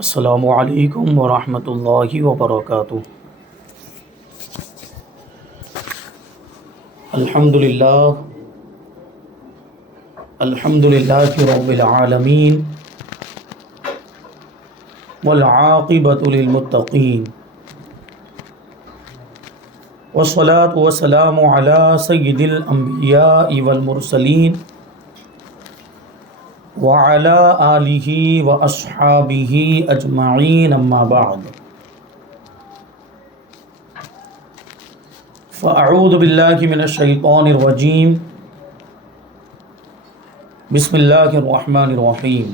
السلام علیکم ورحمۃ اللہ وبرکاتہ۔ الحمد للہ رب العالمین والعاقبۃ للمتقین والصلاۃ والسلام علی سید الانبیاء والمرسلین وعلی آلہ واصحابہ اجمعین، اما بعد، فاعوذ باللہ من الشیطان الرجیم، بسم اللہ الرحمن الرحیم۔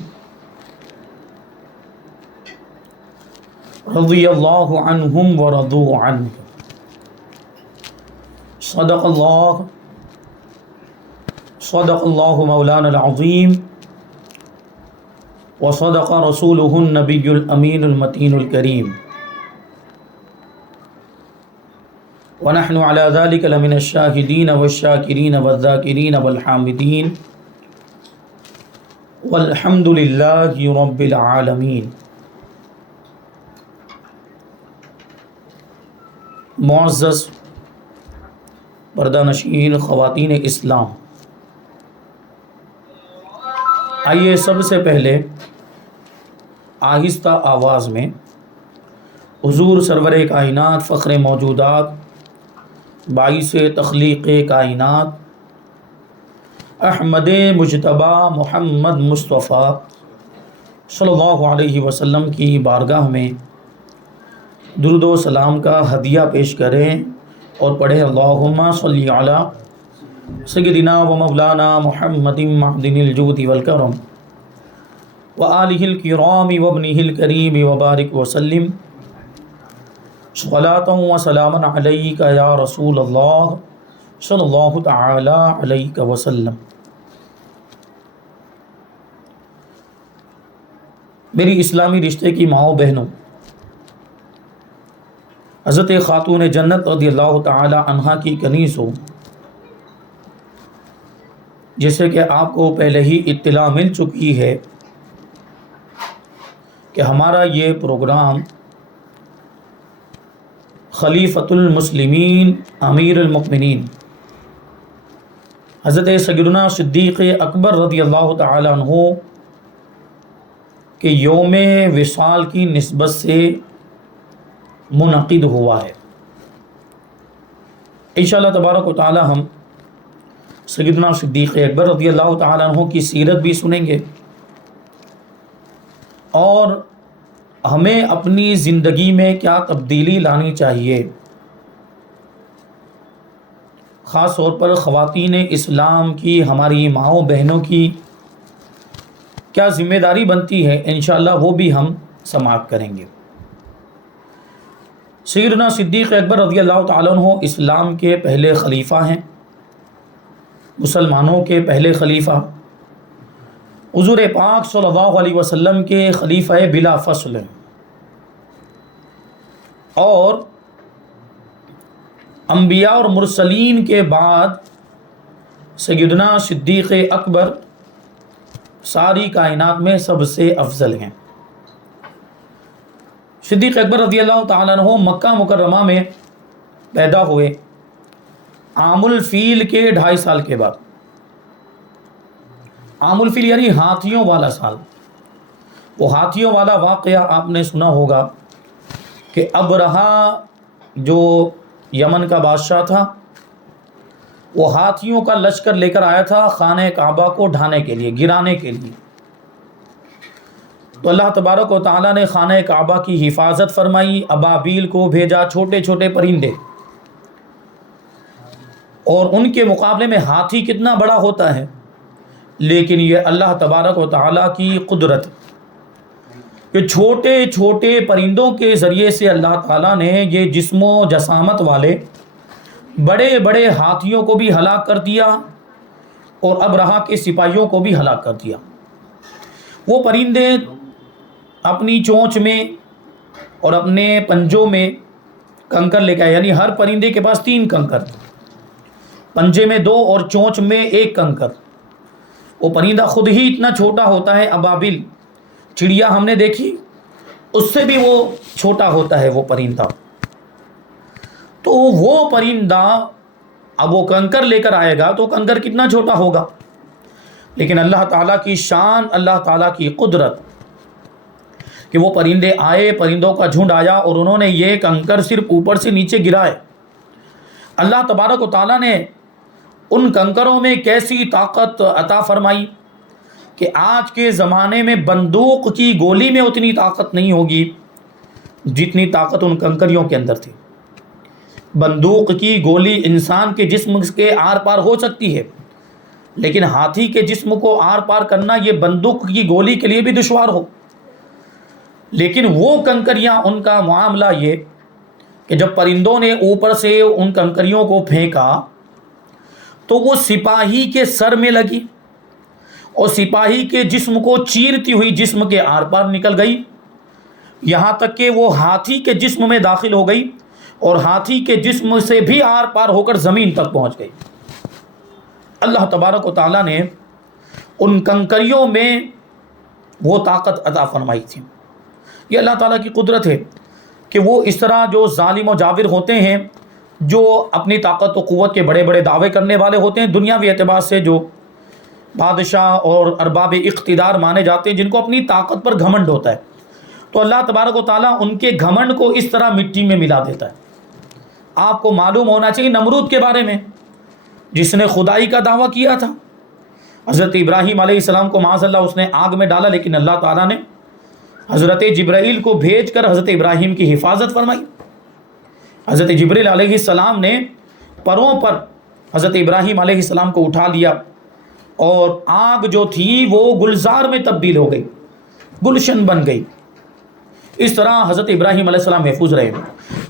رضی اللہ عنہم ورضوا عنہ، صدق اللہ مولانا العظیم، وصدق رسولہ النبی الامین المتین الکریم، ونحن علی ذلک لمن الشاہدین والشاکرین والذاکرین والحامدین، والحمد للہ رب العالمین۔ معزز پردہ نشین خواتین اسلام، آئیے سب سے پہلے آہستہ آواز میں حضور سرور کائنات، فخر موجودات، باعث تخلیق کائنات، احمد مجتبی محمد مصطفیٰ صلی اللہ علیہ وسلم کی بارگاہ میں درود و سلام کا ہدیہ پیش کریں اور پڑھیں اللہم صلی علی سیدنا و مولانا محمد معدن الجود والکرم وآلہ الکرام وابنہ الکریم وبارک وسلم، صلاۃ و سلاما علیک یا رسول اللہ صلی اللہ تعالی علیہ وسلم۔ میری اسلامی رشتے کی ماؤں بہنوں، حضرت خاتون جنت رضی اللہ تعالی عنہا کی کنیز ہو، جیسے کہ آپ کو پہلے ہی اطلاع مل چکی ہے کہ ہمارا یہ پروگرام خلیفۃ المسلمین امیر المؤمنین حضرت سیدنا صدیق اکبر رضی اللہ تعالی عنہ کے یوم وصال کی نسبت سے منعقد ہوا ہے۔ انشاءاللہ تبارک و تعالی ہم سیدنا صدیق اکبر رضی اللہ تعالی عنہ کی سیرت بھی سنیں گے، اور ہمیں اپنی زندگی میں کیا تبدیلی لانی چاہیے، خاص طور پر خواتین اسلام کی، ہماری ماؤں بہنوں کی کیا ذمہ داری بنتی ہے، انشاءاللہ وہ بھی ہم سماعت کریں گے۔ سیدنا صدیق اکبر رضی اللہ تعالیٰ عنہ اسلام کے پہلے خلیفہ ہیں، مسلمانوں کے پہلے خلیفہ، حضور پاک صلی اللہ علیہ وسلم کے خلیفہ بلا فصل ہیں، اور انبیاء اور مرسلین کے بعد سیدنا صدیق اکبر ساری کائنات میں سب سے افضل ہیں۔ صدیق اکبر رضی اللہ تعالیٰ عنہ مکہ مکرمہ میں پیدا ہوئے عام الفیل کے 2.5 سال کے بعد۔ عام الفیل یعنی ہاتھیوں والا سال۔ وہ ہاتھیوں والا واقعہ آپ نے سنا ہوگا کہ ابرہہ جو یمن کا بادشاہ تھا، وہ ہاتھیوں کا لشکر لے کر آیا تھا خانہ کعبہ کو ڈھانے کے لیے، گرانے کے لیے۔ تو اللہ تبارک و تعالیٰ نے خانہ کعبہ کی حفاظت فرمائی، ابابیل کو بھیجا، چھوٹے چھوٹے پرندے، اور ان کے مقابلے میں ہاتھی کتنا بڑا ہوتا ہے، لیکن یہ اللہ تبارک و تعالیٰ کی قدرت کہ چھوٹے چھوٹے پرندوں کے ذریعے سے اللہ تعالیٰ نے یہ جسم و جسامت والے بڑے بڑے ہاتھیوں کو بھی ہلاک کر دیا، اور ابرہہ کے سپاہیوں کو بھی ہلاک کر دیا۔ وہ پرندے اپنی چونچ میں اور اپنے پنجوں میں کنکر لے کے آئے، یعنی ہر پرندے کے پاس 3 کنکر، پنجے میں 2 اور چونچ میں 1 کنکر۔ وہ پرندہ خود ہی اتنا چھوٹا ہوتا ہے، ابابل چڑیا ہم نے دیکھی اس سے بھی وہ چھوٹا ہوتا ہے وہ پرندہ. تو وہ پرندہ اب وہ کنکر لے کر آئے گا تو کنکر کتنا چھوٹا ہوگا. لیکن اللہ تعالیٰ کی شان، اللہ تعالیٰ کی قدرت کہ وہ پرندے آئے، پرندوں کا جھنڈ آیا اور انہوں نے یہ کنکر صرف اوپر سے نیچے گرائے. اللہ تبارک و تعالیٰ نے ان کنکروں میں کیسی طاقت عطا فرمائی کہ آج کے زمانے میں بندوق کی گولی میں اتنی طاقت نہیں ہوگی جتنی طاقت ان کنکریوں کے اندر تھی. بندوق کی گولی انسان کے جسم کے آر پار ہو سکتی ہے، لیکن ہاتھی کے جسم کو آر پار کرنا یہ بندوق کی گولی کے لیے بھی دشوار ہو. لیکن وہ کنکریاں، ان کا معاملہ یہ کہ جب پرندوں نے اوپر سے ان کنکریوں کو پھینکا تو وہ سپاہی کے سر میں لگی اور سپاہی کے جسم کو چیرتی ہوئی جسم کے آر پار نکل گئی، یہاں تک کہ وہ ہاتھی کے جسم میں داخل ہو گئی اور ہاتھی کے جسم سے بھی آر پار ہو کر زمین تک پہنچ گئی. اللہ تبارک و تعالیٰ نے ان کنکریوں میں وہ طاقت عطا فرمائی تھی. یہ اللہ تعالیٰ کی قدرت ہے کہ وہ اس طرح جو ظالم و جابر ہوتے ہیں، جو اپنی طاقت و قوت کے بڑے بڑے دعوے کرنے والے ہوتے ہیں، دنیاوی اعتبار سے جو بادشاہ اور ارباب اقتدار مانے جاتے ہیں، جن کو اپنی طاقت پر گھمنڈ ہوتا ہے، تو اللہ تبارک و تعالیٰ ان کے گھمنڈ کو اس طرح مٹی میں ملا دیتا ہے. آپ کو معلوم ہونا چاہیے نمرود کے بارے میں، جس نے خدائی کا دعویٰ کیا تھا. حضرت ابراہیم علیہ السلام کو معاذ اللہ اس نے آگ میں ڈالا، لیکن اللہ تعالیٰ نے حضرت جبرائیل کو بھیج کر حضرت ابراہیم کی حفاظت فرمائی. حضرت جبرائیل علیہ السلام نے پروں پر حضرت ابراہیم علیہ السلام کو اٹھا لیا اور آگ جو تھی وہ گلزار میں تبدیل ہو گئی، گلشن بن گئی. اس طرح حضرت ابراہیم علیہ السلام محفوظ رہے.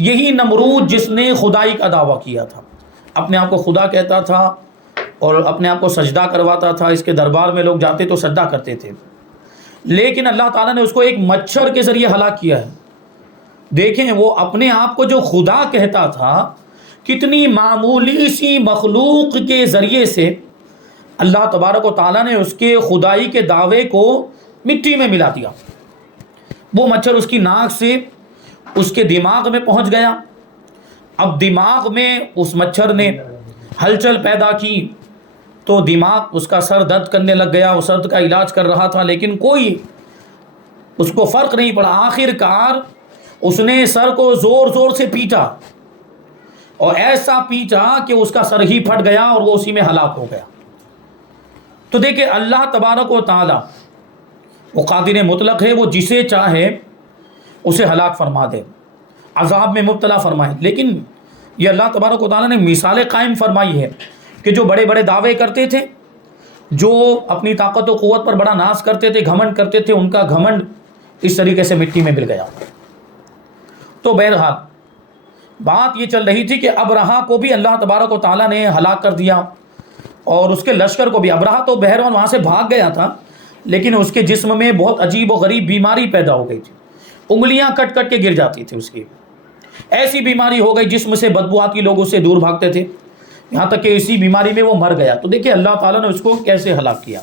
یہی نمرود جس نے خدائی کا دعویٰ کیا تھا، اپنے آپ کو خدا کہتا تھا اور اپنے آپ کو سجدہ کرواتا تھا، اس کے دربار میں لوگ جاتے تو سجدہ کرتے تھے، لیکن اللہ تعالیٰ نے اس کو ایک مچھر کے ذریعے ہلاک کیا ہے. دیکھیں وہ اپنے آپ کو جو خدا کہتا تھا، کتنی معمولی سی مخلوق کے ذریعے سے اللہ تبارک و تعالیٰ نے اس کے خدائی کے دعوے کو مٹی میں ملا دیا. وہ مچھر اس کی ناک سے اس کے دماغ میں پہنچ گیا. اب دماغ میں اس مچھر نے ہلچل پیدا کی تو دماغ اس کا سر درد کرنے لگ گیا. وہ سرد کا علاج کر رہا تھا لیکن کوئی اس کو فرق نہیں پڑا. آخر کار اس نے سر کو زور زور سے پیٹا اور ایسا پیٹا کہ اس کا سر ہی پھٹ گیا اور وہ اسی میں ہلاک ہو گیا. تو دیکھیں اللہ تبارک و تعالی وہ قادر مطلق ہے، وہ جسے چاہے اسے ہلاک فرما دے، عذاب میں مبتلا فرمائے. لیکن یہ اللہ تبارک و تعالیٰ نے مثالیں قائم فرمائی ہے کہ جو بڑے بڑے دعوے کرتے تھے، جو اپنی طاقت و قوت پر بڑا ناز کرتے تھے، گھمنڈ کرتے تھے، ان کا گھمنڈ اس طریقے سے مٹی میں مل گیا. تو بہرحال بات یہ چل رہی تھی کہ ابرہا کو بھی اللہ تبارک و تعالیٰ نے ہلاک کر دیا اور اس کے لشکر کو بھی. ابرہا تو بہرحال وہاں سے بھاگ گیا تھا، لیکن اس کے جسم میں بہت عجیب و غریب بیماری پیدا ہو گئی تھی. انگلیاں کٹ کٹ کے گر جاتی تھی اس کی. ایسی بیماری ہو گئی جسم سے بدبو آتی، لوگ اس سے دور بھاگتے تھے، یہاں تک کہ اسی بیماری میں وہ مر گیا. تو دیکھیں اللہ تعالیٰ نے اس کو کیسے ہلاک کیا.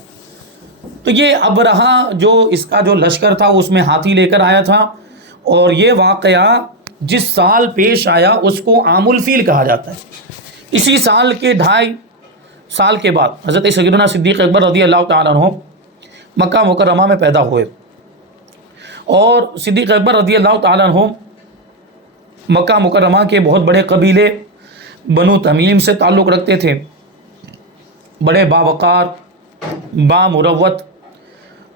تو یہ ابرہا جو اس کا جو لشکر تھا اس میں ہاتھی لے کر آیا تھا، اور یہ واقعہ جس سال پیش آیا اس کو عام الفیل کہا جاتا ہے. اسی سال کے 2.5 سال کے بعد حضرت سیدنا صدیق اکبر رضی اللہ تعالیٰ عنہ مکہ مکرمہ میں پیدا ہوئے، اور صدیق اکبر رضی اللہ تعالیٰ عنہ مکہ مکرمہ کے بہت بڑے قبیلے بنو تمیم سے تعلق رکھتے تھے. بڑے باوقار، بامروت،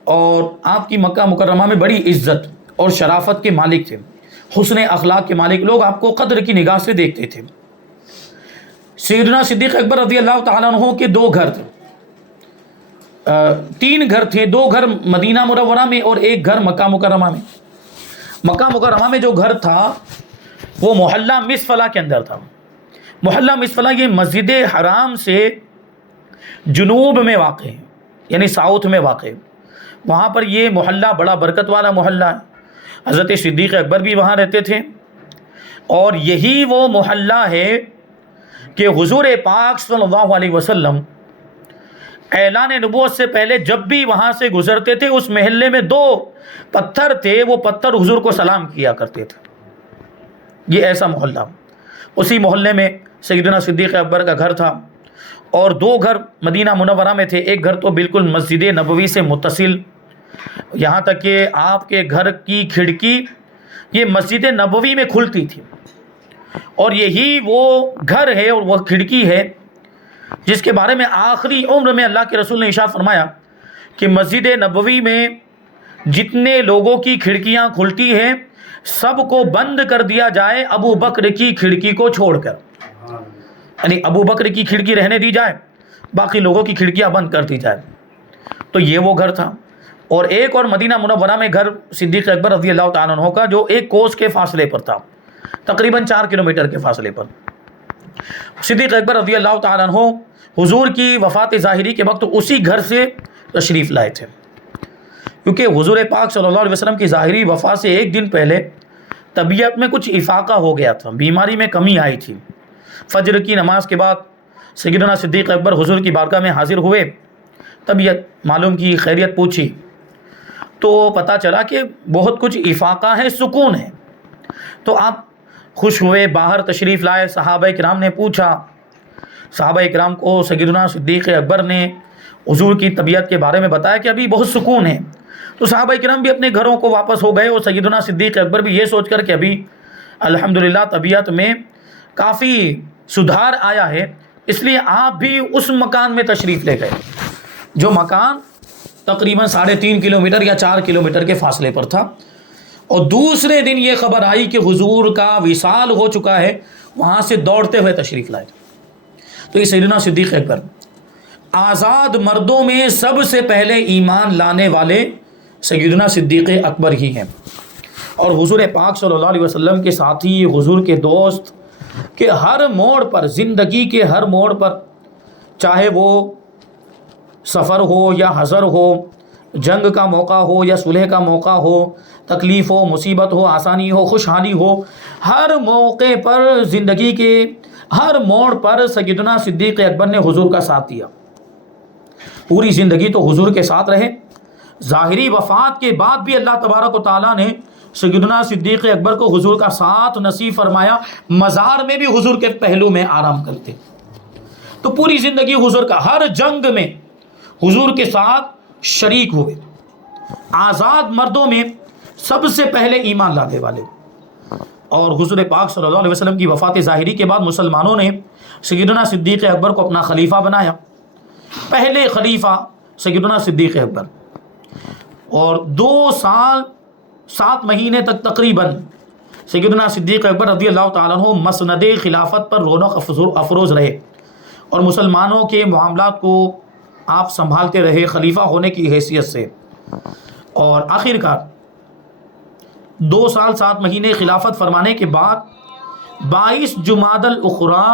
اور آپ کی مکہ مکرمہ میں بڑی عزت اور شرافت کے مالک تھے، حسن اخلاق کے مالک. لوگ آپ کو قدر کی نگاہ سے دیکھتے تھے. سیدنا صدیق اکبر رضی اللہ تعالیٰ عنہ کے 2 گھر تھے، 3 گھر تھے. 2 گھر مدینہ منورہ میں اور 1 گھر مکہ مکرمہ میں. مکہ مکرمہ میں جو گھر تھا وہ محلہ مصفلہ کے اندر تھا. محلہ مصفلہ یہ مسجد حرام سے جنوب میں واقع ہے، یعنی ساؤتھ میں واقع ہے. وہاں پر یہ محلہ بڑا برکت والا محلہ ہے. حضرت صدیق اکبر بھی وہاں رہتے تھے، اور یہی وہ محلہ ہے کہ حضور پاک صلی اللہ علیہ وسلم اعلان نبوت سے پہلے جب بھی وہاں سے گزرتے تھے اس محلے میں 2 پتھر تھے، وہ پتھر حضور کو سلام کیا کرتے تھے. یہ ایسا محلہ. اسی محلے میں سیدنا صدیق اکبر کا گھر تھا اور 2 گھر مدینہ منورہ میں تھے. ایک گھر تو بالکل مسجد نبوی سے متصل، یہاں تک کہ آپ کے گھر کی کھڑکی یہ مسجد نبوی میں کھلتی تھی، اور یہی وہ گھر ہے اور وہ کھڑکی ہے جس کے بارے میں آخری عمر میں اللہ کے رسول نے ارشاد فرمایا کہ مسجد نبوی میں جتنے لوگوں کی کھڑکیاں کھلتی ہیں سب کو بند کر دیا جائے ابو بکر کی کھڑکی کو چھوڑ کر، یعنی ابو بکر کی کھڑکی رہنے دی جائے، باقی لوگوں کی کھڑکیاں بند کر دی جائے. تو یہ وہ گھر تھا. اور ایک اور مدینہ منورہ میں گھر صدیق اکبر رضی اللہ تعالیٰ عنہ کا جو 1 کوس کے فاصلے پر تھا، تقریباً 4 کلومیٹر کے فاصلے پر. صدیق اکبر رضی اللہ تعالیٰ عنہ حضور کی وفات ظاہری کے وقت اسی گھر سے تشریف لائے تھے، کیونکہ حضور پاک صلی اللہ علیہ وسلم کی ظاہری وفات سے 1 دن پہلے طبیعت میں کچھ افاقہ ہو گیا تھا، بیماری میں کمی آئی تھی. فجر کی نماز کے بعد سیدنا صدیق اکبر حضور کی بارگاہ میں حاضر ہوئے، طبیعت معلوم کی، خیریت پوچھی تو پتہ چلا کہ بہت کچھ افاقہ ہے، سکون ہے. تو آپ خوش ہوئے، باہر تشریف لائے. صحابہ کرام نے پوچھا، صحابہ کرام کو سیدنا صدیق اکبر نے حضور کی طبیعت کے بارے میں بتایا کہ ابھی بہت سکون ہے. تو صحابہ کرام بھی اپنے گھروں کو واپس ہو گئے، اور سیدنا صدیق اکبر بھی یہ سوچ کر کہ ابھی الحمدللہ طبیعت میں کافی سدھار آیا ہے، اس لیے آپ بھی اس مکان میں تشریف لے گئے جو مکان تقریباً 3.5 کلومیٹر یا 4 کلومیٹر کے فاصلے پر تھا. اور دوسرے دن یہ خبر آئی کہ حضور کا وصال ہو چکا ہے، وہاں سے دوڑتے ہوئے تشریف لائے. تو یہ سیدنا صدیق اکبر آزاد مردوں میں سب سے پہلے ایمان لانے والے سیدنا صدیق اکبر ہی ہیں، اور حضور پاک صلی اللہ علیہ وسلم کے ساتھی، حضور کے دوست کہ ہر موڑ پر، زندگی کے ہر موڑ پر، چاہے وہ سفر ہو یا حضر ہو، جنگ کا موقع ہو یا صلح کا موقع ہو، تکلیف ہو، مصیبت ہو، آسانی ہو، خوشحالی ہو، ہر موقع پر، زندگی کے ہر موڑ پر سیدنا صدیق اکبر نے حضور کا ساتھ دیا. پوری زندگی تو حضور کے ساتھ رہے. ظاہری وفات کے بعد بھی اللہ تبارک و تعالیٰ نے سیدنا صدیق اکبر کو حضور کا ساتھ نصیب فرمایا. مزار میں بھی حضور کے پہلو میں آرام کرتے. تو پوری زندگی حضور کا، ہر جنگ میں حضور کے ساتھ شریک ہوئے. آزاد مردوں میں سب سے پہلے ایمان لانے والے. اور حضور پاک صلی اللہ علیہ وسلم کی وفات ظاہری کے بعد مسلمانوں نے سیدنا صدیق اکبر کو اپنا خلیفہ بنایا. پہلے خلیفہ سیدنا صدیق اکبر، اور 2 سال 7 مہینے تک تقریباً سیدنا صدیق اکبر رضی اللہ تعالیٰ عنہ مسند خلافت پر رونق افروز رہے، اور مسلمانوں کے معاملات کو آپ سنبھالتے رہے خلیفہ ہونے کی حیثیت سے. اور آخر کار 2 سال 7 مہینے خلافت فرمانے کے بعد 22 جمادی الاخری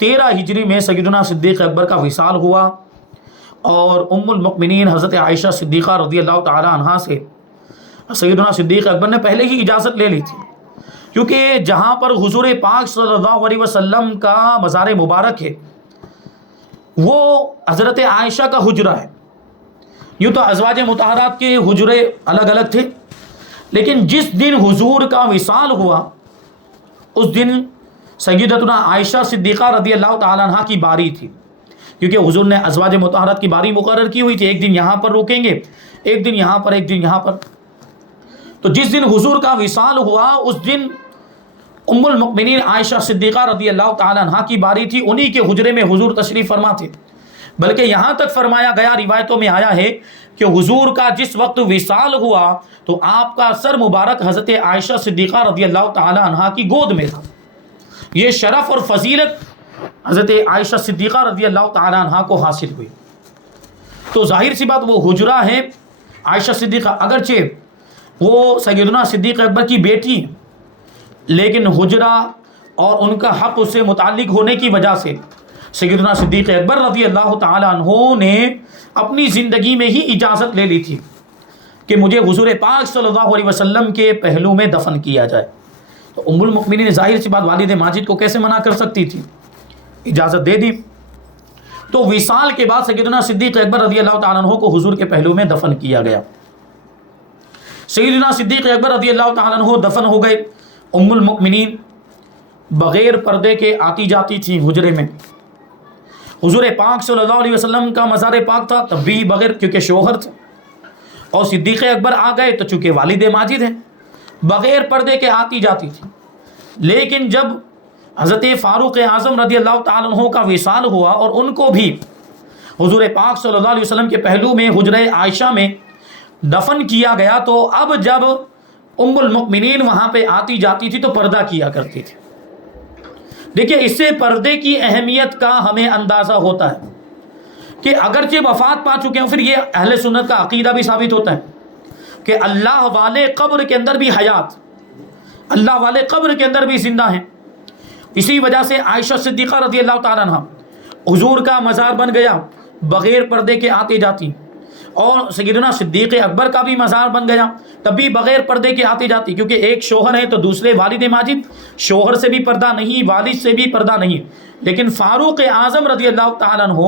13 ہجری میں سیدنا صدیق اکبر کا وصال ہوا. اور ام المؤمنین حضرت عائشہ صدیقہ رضی اللہ تعالی عنہا سے سیدنا صدیق اکبر نے پہلے ہی اجازت لے لی تھی، کیونکہ جہاں پر حضور پاک صلی اللہ علیہ وسلم کا مزار مبارک ہے وہ حضرت عائشہ کا حجرہ ہے. یوں تو ازواج مطہرات کے حجرے الگ الگ تھے، لیکن جس دن حضور کا وصال ہوا اس دن سیدتنا عائشہ صدیقہ رضی اللہ تعالیٰ عنہ کی باری تھی، کیونکہ حضور نے ازواج مطہرات کی باری مقرر کی ہوئی تھی. ایک دن یہاں پر رکیں گے، ایک دن یہاں پر، ایک دن یہاں پر. تو جس دن حضور کا وصال ہوا اس دن ام المؤمنین عائشہ صدیقہ رضی اللہ تعالیٰ عنہ کی باری تھی. انہی کے حجرے میں حضور تشریف فرما تھے. بلکہ یہاں تک فرمایا گیا، روایتوں میں آیا ہے کہ حضور کا جس وقت وصال ہوا تو آپ کا سر مبارک حضرت عائشہ صدیقہ رضی اللہ تعالیٰ عنہ کی گود میں تھا. یہ شرف اور فضیلت حضرت عائشہ صدیقہ رضی اللہ تعالیٰ عنہ کو حاصل ہوئی. تو ظاہر سی بات وہ حجرہ ہے عائشہ صدیقہ، اگرچہ وہ سیدنا صدیق اکبر کی بیٹی، لیکن حجرہ اور ان کا حق اس سے متعلق ہونے کی وجہ سے سیدنا صدیق اکبر رضی اللہ تعالیٰ عنہ نے اپنی زندگی میں ہی اجازت لے لی تھی کہ مجھے حضور پاک صلی اللہ علیہ وسلم کے پہلو میں دفن کیا جائے. تو ام المؤمنین ظاہر سی بات والد ماجد کو کیسے منع کر سکتی تھی، اجازت دے دی. تو وصال کے بعد سیدنا صدیق اکبر رضی اللہ تعالیٰ عنہ کو حضور کے پہلو میں دفن کیا گیا۔ سیدنا صدیق اکبر رضی اللہ تعالیٰ عنہ دفن ہو گئے۔ ام المؤمنین بغیر پردے کے آتی جاتی تھی حجرے میں۔ حضور پاک صلی اللہ علیہ وسلم کا مزار پاک تھا، تب بھی بغیر، کیونکہ شوہر تھے، اور صدیق اکبر آ گئے تو چونکہ والد ماجد ہیں، بغیر پردے کے آتی جاتی تھی۔ لیکن جب حضرت فاروق اعظم رضی اللہ تعالیٰ عنہ کا وصال ہوا اور ان کو بھی حضور پاک صلی اللہ علیہ وسلم کے پہلو میں حجرہ عائشہ میں دفن کیا گیا، تو اب جب ام المؤمنین وہاں پہ آتی جاتی تھی تو پردہ کیا کرتی تھی۔ دیکھیے اس سے پردے کی اہمیت کا ہمیں اندازہ ہوتا ہے کہ اگرچہ وفات پا چکے ہیں، پھر یہ اہل سنت کا عقیدہ بھی ثابت ہوتا ہے کہ اللہ والے قبر کے اندر بھی حیات، اللہ والے قبر کے اندر بھی زندہ ہیں۔ اسی وجہ سے عائشہ صدیقہ رضی اللہ تعالیٰ عنہ حضور کا مزار بن گیا، بغیر پردے کے آتے جاتی، اور سیدنا صدیق اکبر کا بھی مزار بن گیا، تب بھی بغیر پردے کے آتے جاتی، کیونکہ ایک شوہر ہے تو دوسرے والد ماجد، شوہر سے بھی پردہ نہیں، والد سے بھی پردہ نہیں۔ لیکن فاروق اعظم رضی اللہ تعالیٰ عنہ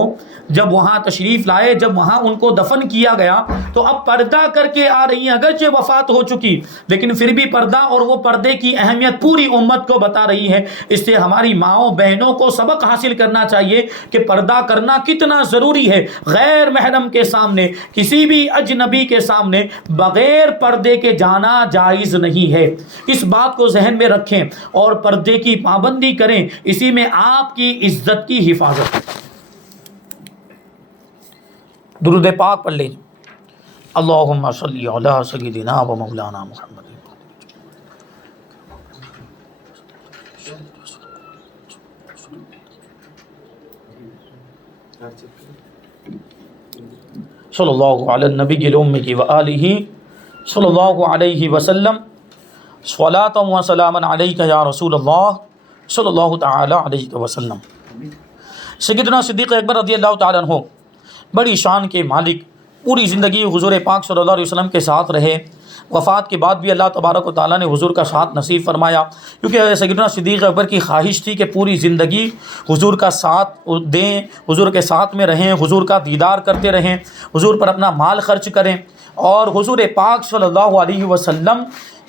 جب وہاں تشریف لائے، جب وہاں ان کو دفن کیا گیا تو اب پردہ کر کے آ رہی ہیں، اگرچہ وفات ہو چکی لیکن پھر بھی پردہ، اور وہ پردے کی اہمیت پوری امت کو بتا رہی ہے۔ اس سے ہماری ماؤں بہنوں کو سبق حاصل کرنا چاہیے کہ پردہ کرنا کتنا ضروری ہے۔ غیر محرم کے سامنے، کسی بھی اجنبی کے سامنے بغیر پردے کے جانا جائز نہیں ہے۔ اس بات کو ذہن میں رکھیں اور پردے کی پابندی کریں، اسی میں آپ کی عزت کی حفاظت۔ درود پاک پڑھ لیجیے۔ اللہم صلی علی سیدنا و مولانا محمد۔ صلی اللہ علی النبی الامی و آلہ صلی اللہ علیہ وسلم، صلاۃ و سلام علیک یا رسول اللہ صلی اللہ تعالی علیہ وسلم۔ سیدنا صدیق اکبر رضی اللہ تعالیٰ عنہ بڑی شان کے مالک، پوری زندگی حضور پاک صلی اللہ علیہ وسلم کے ساتھ رہے۔ وفات کے بعد بھی اللہ تبارک و تعالیٰ نے حضور کا ساتھ نصیب فرمایا، کیونکہ سیدنا صدیق اکبر کی خواہش تھی کہ پوری زندگی حضور کا ساتھ دیں، حضور کے ساتھ میں رہیں، حضور کا دیدار کرتے رہیں، حضور پر اپنا مال خرچ کریں اور حضور پاک صلی اللہ علیہ وسلم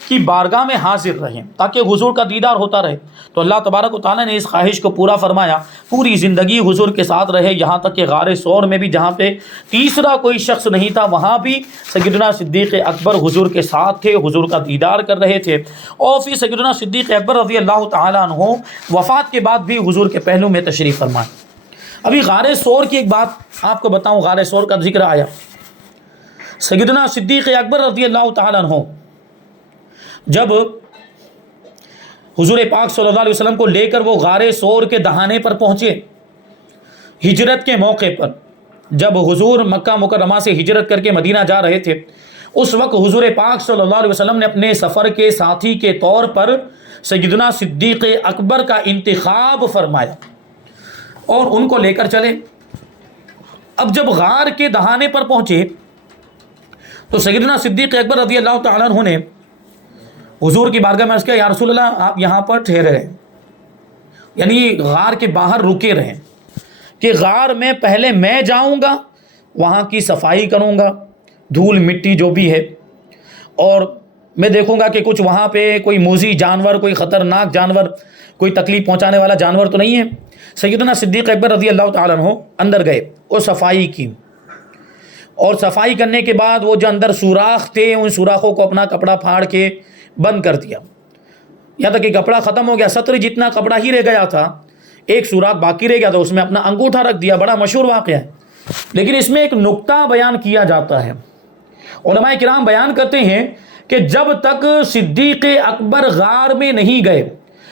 کی بارگاہ میں حاضر رہیں تاکہ حضور کا دیدار ہوتا رہے۔ تو اللہ تبارک و تعالیٰ نے اس خواہش کو پورا فرمایا، پوری زندگی حضور کے ساتھ رہے، یہاں تک کہ غار ثور میں بھی جہاں پہ تیسرا کوئی شخص نہیں تھا، وہاں بھی سیدنا صدیق اکبر حضور کے ساتھ تھے، حضور کا دیدار کر رہے تھے۔ اور پھر سیدنا صدیق اکبر رضی اللہ تعالیٰ عنہ وفات کے بعد بھی حضور کے پہلو میں تشریف فرمائے۔ ابھی غار ثور کی ایک بات آپ کو بتاؤں، غار ثور کا ذکر آیا، سیدنا صدیق اکبر رضی اللہ تعالیٰ عنہ جب حضور پاک صلی اللہ علیہ وسلم کو لے کر وہ غار ثور کے دہانے پر پہنچے، ہجرت کے موقع پر، جب حضور مکہ مکرمہ سے ہجرت کر کے مدینہ جا رہے تھے، اس وقت حضور پاک صلی اللہ علیہ وسلم نے اپنے سفر کے ساتھی کے طور پر سیدنا صدیق اکبر کا انتخاب فرمایا اور ان کو لے کر چلے۔ اب جب غار کے دہانے پر پہنچے تو سیدنا صدیق اکبر رضی اللہ تعالیٰ عنہ نے حضور کی بارگاہ میں عرض کیا، یا رسول اللہ آپ یہاں پر ٹھہرے رہیں، یعنی غار کے باہر رکے رہیں، کہ غار میں پہلے میں جاؤں گا، وہاں کی صفائی کروں گا، دھول مٹی جو بھی ہے، اور میں دیکھوں گا کہ کچھ وہاں پہ کوئی موذی جانور، کوئی خطرناک جانور، کوئی تکلیف پہنچانے والا جانور تو نہیں ہے۔ سیدنا صدیق اکبر رضی اللہ تعالیٰ عنہ اندر گئے اور صفائی کی، اور صفائی کرنے کے بعد وہ جو اندر سوراخ تھے ان سوراخوں کو اپنا کپڑا پھاڑ کے بند کر دیا، یہاں تک کہ کپڑا ختم ہو گیا، سطر جتنا کپڑا ہی رہ گیا تھا، ایک سوراخ باقی رہ گیا تو اس میں اپنا انگوٹھا رکھ دیا۔ بڑا مشہور واقعہ ہے، لیکن اس میں ایک نکتہ بیان کیا جاتا ہے۔ علماء کرام بیان کرتے ہیں کہ جب تک صدیق اکبر غار میں نہیں گئے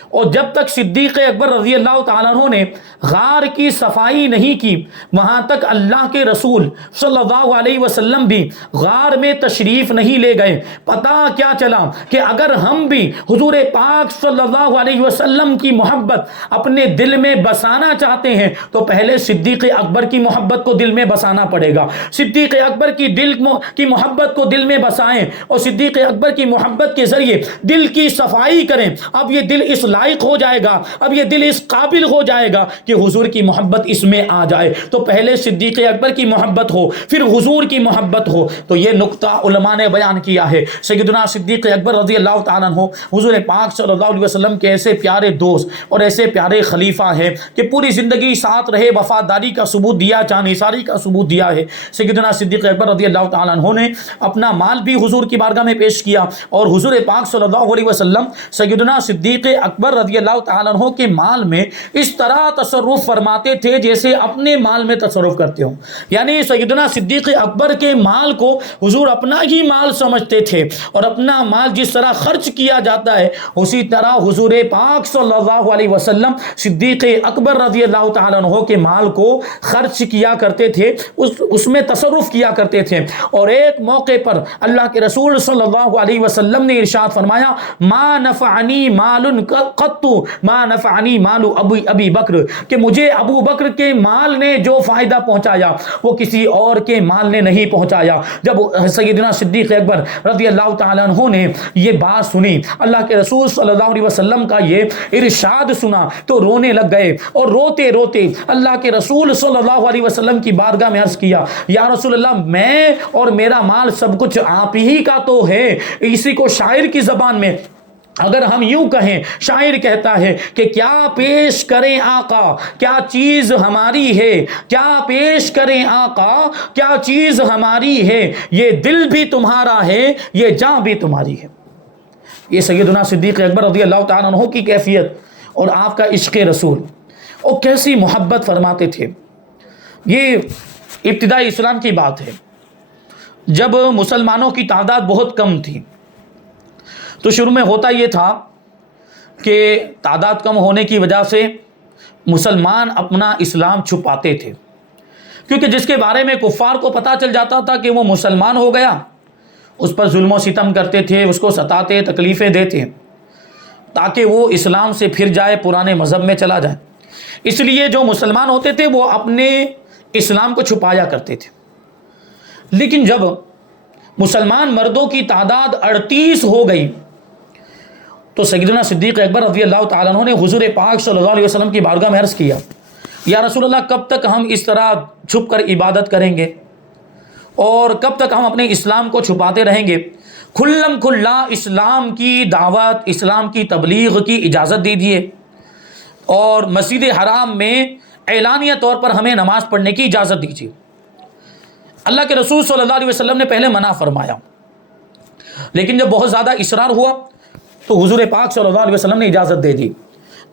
اور جب تک صدیق اکبر رضی اللہ تعالیٰ عنہ نے غار کی صفائی نہیں کی، وہاں تک اللہ کے رسول صلی اللہ علیہ وسلم بھی غار میں تشریف نہیں لے گئے۔ پتہ کیا چلا کہ اگر ہم بھی حضور پاک صلی اللہ علیہ وسلم کی محبت اپنے دل میں بسانا چاہتے ہیں تو پہلے صدیق اکبر کی محبت کو دل میں بسانا پڑے گا۔ صدیق اکبر کی محبت کو دل میں بسائیں اور صدیق اکبر کی محبت کے ذریعے دل کی صفائی کریں۔ اب یہ دل اس لائق ہو جائے گا, اب یہ دل اس قابل ہو جائے گا کہ حضور کی محبت اس میں آ جائے. تو پہلے صدیق اکبر کی محبت ہو, پھر حضور کی محبت ہو. تو یہ نقطہ علماء نے بیان کیا ہے. سیدنا صدیق اکبر رضی اللہ تعالیٰ عنہ حضور پاک صلی اللہ علیہ وسلم کے ایسے پیارے دوست اور ایسے پیارے خلیفہ ہیں کہ پوری زندگی ساتھ رہے, وفاداری کا ثبوت دیا, جانثاری کا ثبوت دیا ہے. سیدنا صدیق اکبر رضی اللہ تعالیٰ عنہ نے اپنا مال بھی حضور کی بارگاہ میں پیش کیا, اور حضور پاک صلی اللہ علیہ وسلم سیدنا صدیق اکبر رضی اللہ تعالیٰ عنہ کے مال میں اس طرح تصرف فرماتے تھے جیسے اپنے مال میں تصرف کرتے ہوں. یعنی سیدنا صدیق اکبر کے مال کو حضور اپنا ہی مال سمجھتے تھے, اور اپنا مال جس طرح خرچ کیا جاتا ہے اسی طرح حضور پاک صلی اللہ علیہ وسلم صدیق اکبر رضی اللہ تعالیٰ عنہ کے مال کو خرچ کیا کرتے تھے, اس میں تصرف کیا کرتے تھے. اور ایک موقع پر اللہ کے رسول صلی اللہ علیہ وسلم نے ارشاد فرمایا, ما نفعنی مال قط ما نفعنی مال ابی بکر, کہ مجھے ابو بکر کے مال نے جو فائدہ پہنچایا وہ کسی اور کے مال نے نہیں پہنچایا. جب سیدنا صدیق اکبر رضی اللہ تعالیٰ عنہ نے یہ بات سنی, اللہ کے رسول صلی اللہ علیہ وسلم کا یہ ارشاد سنا, تو رونے لگ گئے, اور روتے روتے اللہ کے رسول صلی اللہ علیہ وسلم کی بارگاہ میں عرض کیا, یا رسول اللہ, میں اور میرا مال سب کچھ آپ ہی کا تو ہے. اسی کو شاعر کی زبان میں اگر ہم یوں کہیں, شاعر کہتا ہے کہ کیا پیش کریں آقا کیا چیز ہماری ہے, کیا پیش کریں آقا کیا چیز ہماری ہے, یہ دل بھی تمہارا ہے یہ جاں بھی تمہاری ہے. یہ سیدنا صدیق اکبر رضی اللہ تعالیٰ عنہ کی کیفیت اور آپ کا عشق رسول, اور کیسی محبت فرماتے تھے. یہ ابتدائی اسلام کی بات ہے. جب مسلمانوں کی تعداد بہت کم تھی تو شروع میں ہوتا یہ تھا کہ تعداد کم ہونے کی وجہ سے مسلمان اپنا اسلام چھپاتے تھے, کیونکہ جس کے بارے میں کفار کو پتہ چل جاتا تھا کہ وہ مسلمان ہو گیا, اس پر ظلم و ستم کرتے تھے, اس کو ستاتے, تکلیفیں دیتے, تاکہ وہ اسلام سے پھر جائے, پرانے مذہب میں چلا جائے. اس لیے جو مسلمان ہوتے تھے وہ اپنے اسلام کو چھپایا کرتے تھے. لیکن جب مسلمان مردوں کی تعداد 38 ہو گئی تو سیدنا صدیق اکبر رضی اللہ تعالیٰ عنہ نے حضور پاک صلی اللہ علیہ وسلم کی بارگاہ میں عرض کیا, یا رسول اللہ, کب تک ہم اس طرح چھپ کر عبادت کریں گے, اور کب تک ہم اپنے اسلام کو چھپاتے رہیں گے؟ کھلم کھلا اسلام کی دعوت, اسلام کی تبلیغ کی اجازت دیجیے, اور مسجد حرام میں اعلانیہ طور پر ہمیں نماز پڑھنے کی اجازت دیجیے. اللہ کے رسول صلی اللہ علیہ وسلم نے پہلے منع فرمایا, لیکن جب بہت زیادہ اصرار ہوا تو حضور پاک صلی اللہ علیہ وسلم نے اجازت دے دی.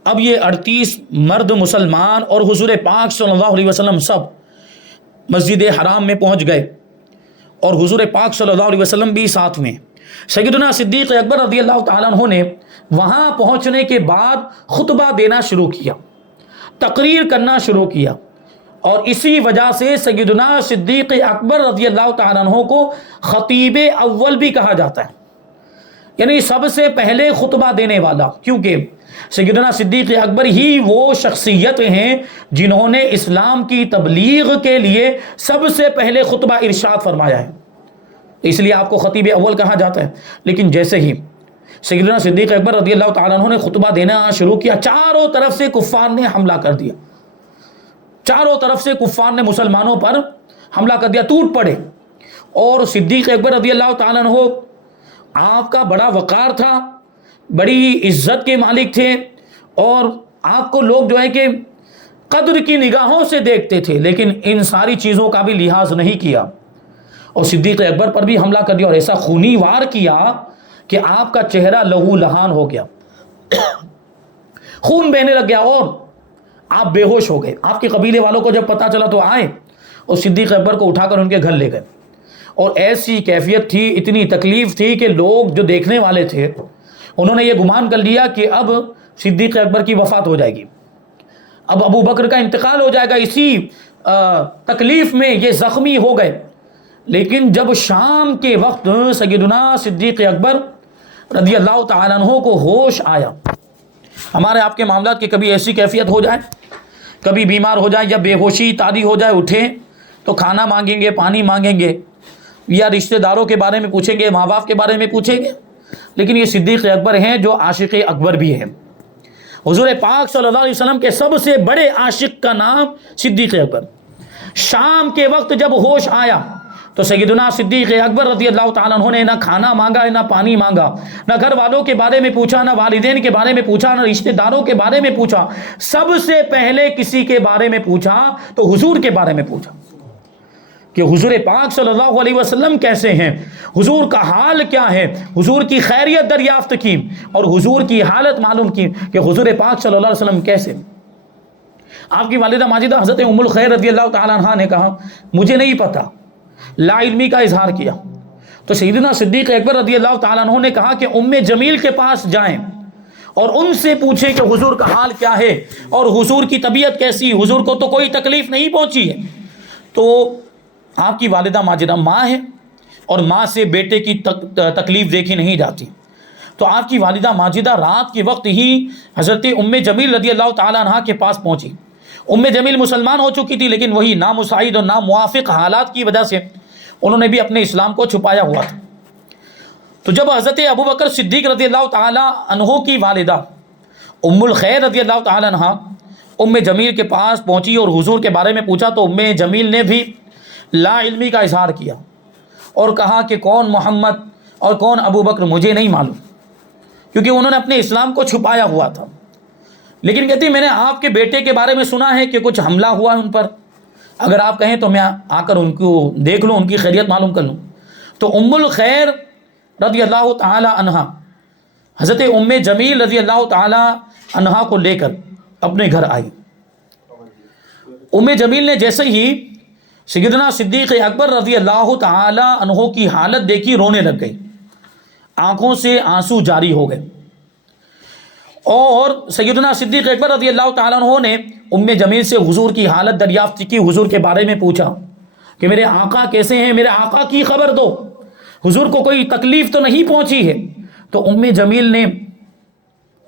اب یہ 38 مرد مسلمان اور حضور پاک صلی اللہ علیہ وسلم سب مسجد حرام میں پہنچ گئے, اور حضور پاک صلی اللہ علیہ وسلم بھی ساتھ میں. سیدنا صدیق اکبر رضی اللہ تعالیٰ عنہ نے وہاں پہنچنے کے بعد خطبہ دینا شروع کیا, تقریر کرنا شروع کیا, اور اسی وجہ سے سیدنا صدیق اکبر رضی اللہ تعالیٰ عنہ کو خطیب اول بھی کہا جاتا ہے, یعنی سب سے پہلے خطبہ دینے والا, کیونکہ سیدنا صدیق اکبر ہی وہ شخصیت ہیں جنہوں نے اسلام کی تبلیغ کے لیے سب سے پہلے خطبہ ارشاد فرمایا ہے, اس لیے آپ کو خطیب اول کہا جاتا ہے. لیکن جیسے ہی سیدنا صدیق اکبر رضی اللہ تعالیٰ عنہ نے خطبہ دینا شروع کیا, چاروں طرف سے کفار نے حملہ کر دیا, چاروں طرف سے کفار نے مسلمانوں پر حملہ کر دیا, ٹوٹ پڑے. اور صدیق اکبر رضی اللہ تعالیٰ عنہ آپ کا بڑا وقار تھا, بڑی عزت کے مالک تھے, اور آپ کو لوگ جو ہے کہ قدر کی نگاہوں سے دیکھتے تھے, لیکن ان ساری چیزوں کا بھی لحاظ نہیں کیا, اور صدیق اکبر پر بھی حملہ کر دیا, اور ایسا خونی وار کیا کہ آپ کا چہرہ لہو لہان ہو گیا, خون بہنے لگ گیا, اور آپ بے ہوش ہو گئے. آپ کے قبیلے والوں کو جب پتہ چلا تو آئے اور صدیق اکبر کو اٹھا کر ان کے گھر لے گئے, اور ایسی کیفیت تھی, اتنی تکلیف تھی کہ لوگ جو دیکھنے والے تھے انہوں نے یہ گمان کر لیا کہ اب صدیق اکبر کی وفات ہو جائے گی, اب ابو بکر کا انتقال ہو جائے گا. اسی تکلیف میں یہ زخمی ہو گئے. لیکن جب شام کے وقت سیدنا صدیق اکبر رضی اللہ تعالیٰ عنہ کو ہوش آیا, ہمارے آپ کے معاملات کی کبھی ایسی کیفیت ہو جائے, کبھی بیمار ہو جائے یا بے ہوشی طاری ہو جائے, اٹھیں تو کھانا مانگیں گے, پانی مانگیں گے, یا رشتہ داروں کے بارے میں پوچھیں گے, ماں باپ کے بارے میں پوچھیں گے. لیکن یہ صدیق اکبر ہیں جو عاشق اکبر بھی ہیں, حضور پاک صلی اللہ علیہ وسلم کے سب سے بڑے عاشق کا نام صدیق اکبر. شام کے وقت جب ہوش آیا تو سیدنا صدیق اکبر رضی اللہ تعالیٰ عنہ نے نہ کھانا مانگا نہ پانی مانگا، نہ گھر والوں کے بارے میں پوچھا، نہ والدین کے بارے میں پوچھا، نہ رشتہ داروں کے بارے میں پوچھا. سب سے پہلے کسی کے بارے میں پوچھا تو حضور کے بارے میں پوچھا کہ حضور پاک صلی اللہ علیہ وسلم کیسے ہیں، حضور کا حال کیا ہے، حضور کی خیریت دریافت کی اور حضور کی حالت معلوم کی کہ حضور پاک صلی اللہ علیہ وسلم کیسے. آپ کی والدہ ماجدہ حضرت ام الخیر رضی اللہ تعالیٰ عنہ نے کہا مجھے نہیں پتا، لا علمی کا اظہار کیا. تو سیدنا صدیق اکبر رضی اللہ تعالیٰ عنہ نے کہا کہ ام جمیل کے پاس جائیں اور ان سے پوچھیں کہ حضور کا حال کیا ہے اور حضور کی طبیعت کیسی، حضور کو تو کوئی تکلیف نہیں پہنچی ہے. تو آپ کی والدہ ماجدہ ماں ہے اور ماں سے بیٹے کی تکلیف دیکھی نہیں جاتی. تو آپ کی والدہ ماجدہ رات کے وقت ہی حضرت ام جمیل رضی اللہ تعالیٰ عنہ کے پاس پہنچی. ام جمیل مسلمان ہو چکی تھی لیکن وہی نامساعد اور ناموافق حالات کی وجہ سے انہوں نے بھی اپنے اسلام کو چھپایا ہوا تھا. تو جب حضرت ابوبکر صدیق رضی اللہ تعالیٰ عنہ کی والدہ ام الخیر رضی اللہ تعالیٰ عنہ ام جمیل کے پاس پہنچی اور حضور کے بارے میں پوچھا تو ام جمیل نے بھی لا علمی کا اظہار کیا اور کہا کہ کون محمد اور کون ابوبکر مجھے نہیں معلوم، کیونکہ انہوں نے اپنے اسلام کو چھپایا ہوا تھا. لیکن کہتی میں نے آپ کے بیٹے کے بارے میں سنا ہے کہ کچھ حملہ ہوا ہے ان پر، اگر آپ کہیں تو میں آ کر ان کو دیکھ لوں، ان کی خیریت معلوم کر لوں. تو ام الخیر رضی اللہ تعالی عنہ حضرت ام جمیل رضی اللہ تعالی عنہ کو لے کر اپنے گھر آئی. ام جمیل نے جیسے ہی سیدنا صدیق اکبر رضی اللہ تعالی عنہ کی حالت دیکھی رونے لگ گئی، آنکھوں سے آنسو جاری ہو گئے. اور سیدنا صدیق اکبر رضی اللہ تعالیٰ عنہ نے ام جمیل سے حضور کی حالت دریافت کی، حضور کے بارے میں پوچھا کہ میرے آقا کیسے ہیں، میرے آقا کی خبر دو، حضور کو کوئی تکلیف تو نہیں پہنچی ہے. تو ام جمیل نے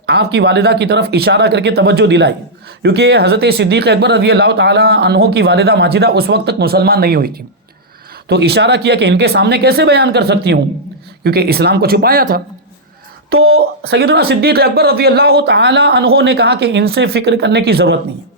آپ کی والدہ کی طرف اشارہ کر کے توجہ دلائی، کیونکہ حضرت صدیق اکبر رضی اللہ تعالیٰ عنہ کی والدہ ماجدہ اس وقت تک مسلمان نہیں ہوئی تھی. تو اشارہ کیا کہ ان کے سامنے کیسے بیان کر سکتی ہوں، کیونکہ اسلام کو چھپایا تھا. تو سیدنا صدیق اکبر رضی اللہ تعالی عنہ نے کہا کہ ان سے فکر کرنے کی ضرورت نہیں ہے،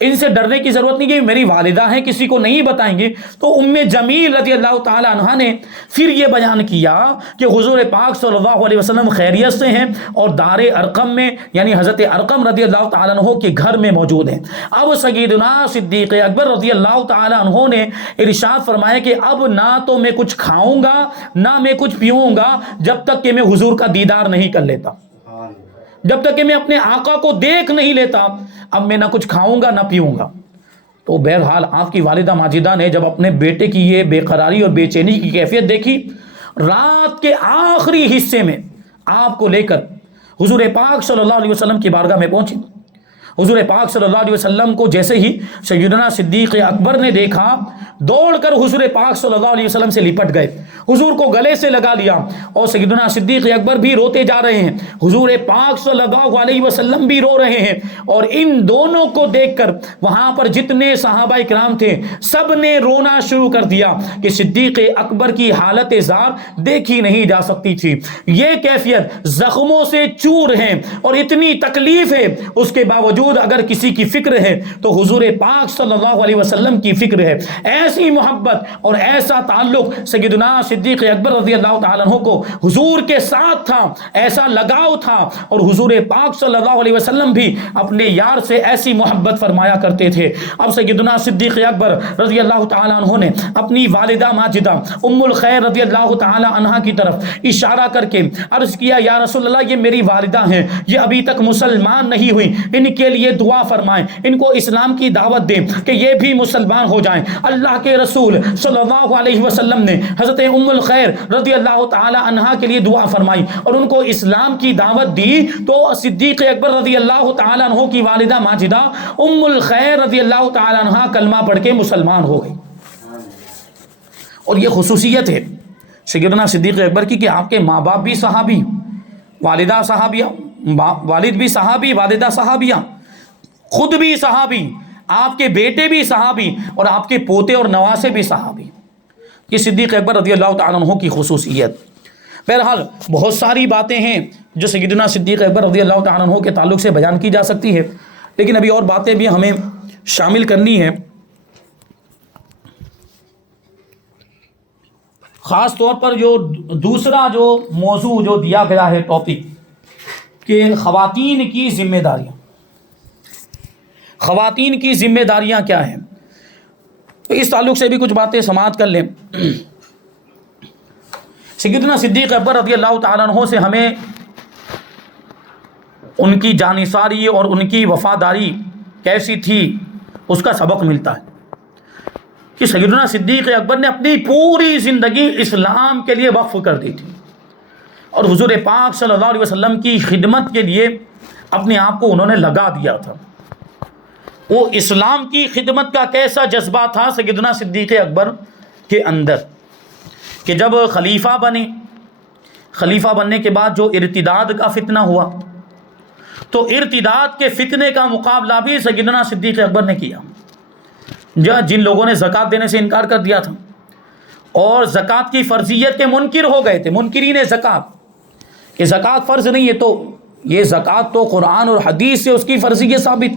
ان سے ڈرنے کی ضرورت نہیں کہ میری والدہ ہیں، کسی کو نہیں بتائیں گے. تو ام جمیل رضی اللہ تعالی عنہ نے پھر یہ بیان کیا کہ حضور پاک صلی اللہ علیہ وسلم خیریت سے ہیں اور دار ارقم میں یعنی حضرت ارقم رضی اللہ تعالی عنہ کے گھر میں موجود ہیں. اب سیدنا صدیق اکبر رضی اللہ تعالی عنہ نے ارشاد فرمایا کہ اب نہ تو میں کچھ کھاؤں گا نہ میں کچھ پیوں گا جب تک کہ میں حضور کا دیدار نہیں کر لیتا، جب تک کہ میں اپنے آقا کو دیکھ نہیں لیتا. اب میں نہ کچھ کھاؤں گا نہ پیوں گا. تو بہرحال آپ کی والدہ ماجدہ نے جب اپنے بیٹے کی یہ بے قراری اور بے چینی کی کیفیت دیکھی، رات کے آخری حصے میں آپ کو لے کر حضور پاک صلی اللہ علیہ وسلم کی بارگاہ میں پہنچی. حضور پاک صلی اللہ علیہ وسلم کو جیسے ہی سیدنا صدیق اکبر نے دیکھا، دوڑ کر حضور پاک صلی اللہ علیہ وسلم سے لپٹ گئے، حضور کو گلے سے لگا لیا اور سیدنا صدیق اکبر بھی روتے جا رہے ہیں، حضور پاک صلی اللہ علیہ وسلم بھی رو رہے ہیں. اور ان دونوں کو دیکھ کر وہاں پر جتنے صحابہ کرام تھے سب نے رونا شروع کر دیا کہ صدیق اکبر کی حالت زار دیکھی نہیں جا سکتی تھی. یہ کیفیت زخموں سے چور ہے اور اتنی تکلیف ہے، اس کے باوجود اگر کسی کی فکر ہے تو حضور پاک صلی اللہ علیہ وسلم کی فکر ہے. ایسی محبت اور ایسا تعلق سیدنا صدیق اکبر رضی اللہ تعالیٰ عنہ کو حضور کے ساتھ تھا، ایسا لگاؤ تھا. اور حضور پاک صلی اللہ علیہ وسلم بھی اپنے یار سے ایسی محبت فرمایا کرتے تھے. اب سیدنا صدیق اکبر رضی اللہ تعالیٰ عنہ نے اپنی والدہ ماجدہ ام الخیر رضی اللہ تعالیٰ عنہ کی طرف اشارہ کر کے عرض کیا، یا رسول اللہ یہ میری والدہ ہیں، یہ ابھی تک مسلمان نہیں ہوئی، ان کے لیے دعا فرمائیں، ان کو اسلام کی دعوت دیں کہ یہ بھی مسلمان ہو جائیں. اللہ کے رسول صلی اللہ علیہ وسلم نے حضرت ام الخیر رضی اللہ تعالی عنہا کے لیے دعا فرمائی اور ان کو اسلام کی دعوت دی. تو صدیق اکبر رضی اللہ تعالی عنہ کی والدہ ماجدہ ام الخیر رضی اللہ تعالی عنہا کلمہ پڑھ کے مسلمان ہو گئی. اور یہ خصوصیت ہے سیدنا صدیق اکبر کی کہ آپ کے ماں باپ بھی صحابی، والدہ صحابیہ، والد بھی صحابی، والدہ صحابیہ، خود بھی صحابی، آپ کے بیٹے بھی صحابی اور آپ کے پوتے اور نواسے بھی صحابی. یہ صدیق اکبر رضی اللہ تعالیٰ عنہ کی خصوصیت. بہرحال بہت ساری باتیں ہیں جو سیدنا صدیق اکبر رضی اللہ تعالیٰ عنہ کے تعلق سے بیان کی جا سکتی ہے، لیکن ابھی اور باتیں بھی ہمیں شامل کرنی ہے. خاص طور پر جو دوسرا جو موضوع جو دیا گیا ہے ٹاپک کہ خواتین کی ذمہ داریاں، خواتین کی ذمہ داریاں کیا ہیں، تو اس تعلق سے بھی کچھ باتیں سماعت کر لیں. سیدنا صدیق اکبر رضی اللہ تعالیٰ عنہ سے ہمیں ان کی جانثاری اور ان کی وفاداری کیسی تھی اس کا سبق ملتا ہے کہ سیدنا صدیق اکبر نے اپنی پوری زندگی اسلام کے لیے وقف کر دی تھی، اور حضور پاک صلی اللہ علیہ وسلم کی خدمت کے لیے اپنے آپ کو انہوں نے لگا دیا تھا. وہ اسلام کی خدمت کا کیسا جذبہ تھا سیدنا صدیق اکبر کے اندر کہ جب خلیفہ بنے، خلیفہ بننے کے بعد جو ارتداد کا فتنہ ہوا تو ارتداد کے فتنے کا مقابلہ بھی سیدنا صدیق اکبر نے کیا. جن لوگوں نے زکوٰۃ دینے سے انکار کر دیا تھا اور زکوٰۃ کی فرضیت کے منکر ہو گئے تھے، منکرین زکوٰۃ کہ زکوٰۃ فرض نہیں ہے، تو یہ زکوٰۃ تو قرآن اور حدیث سے اس کی فرضیت ثابت،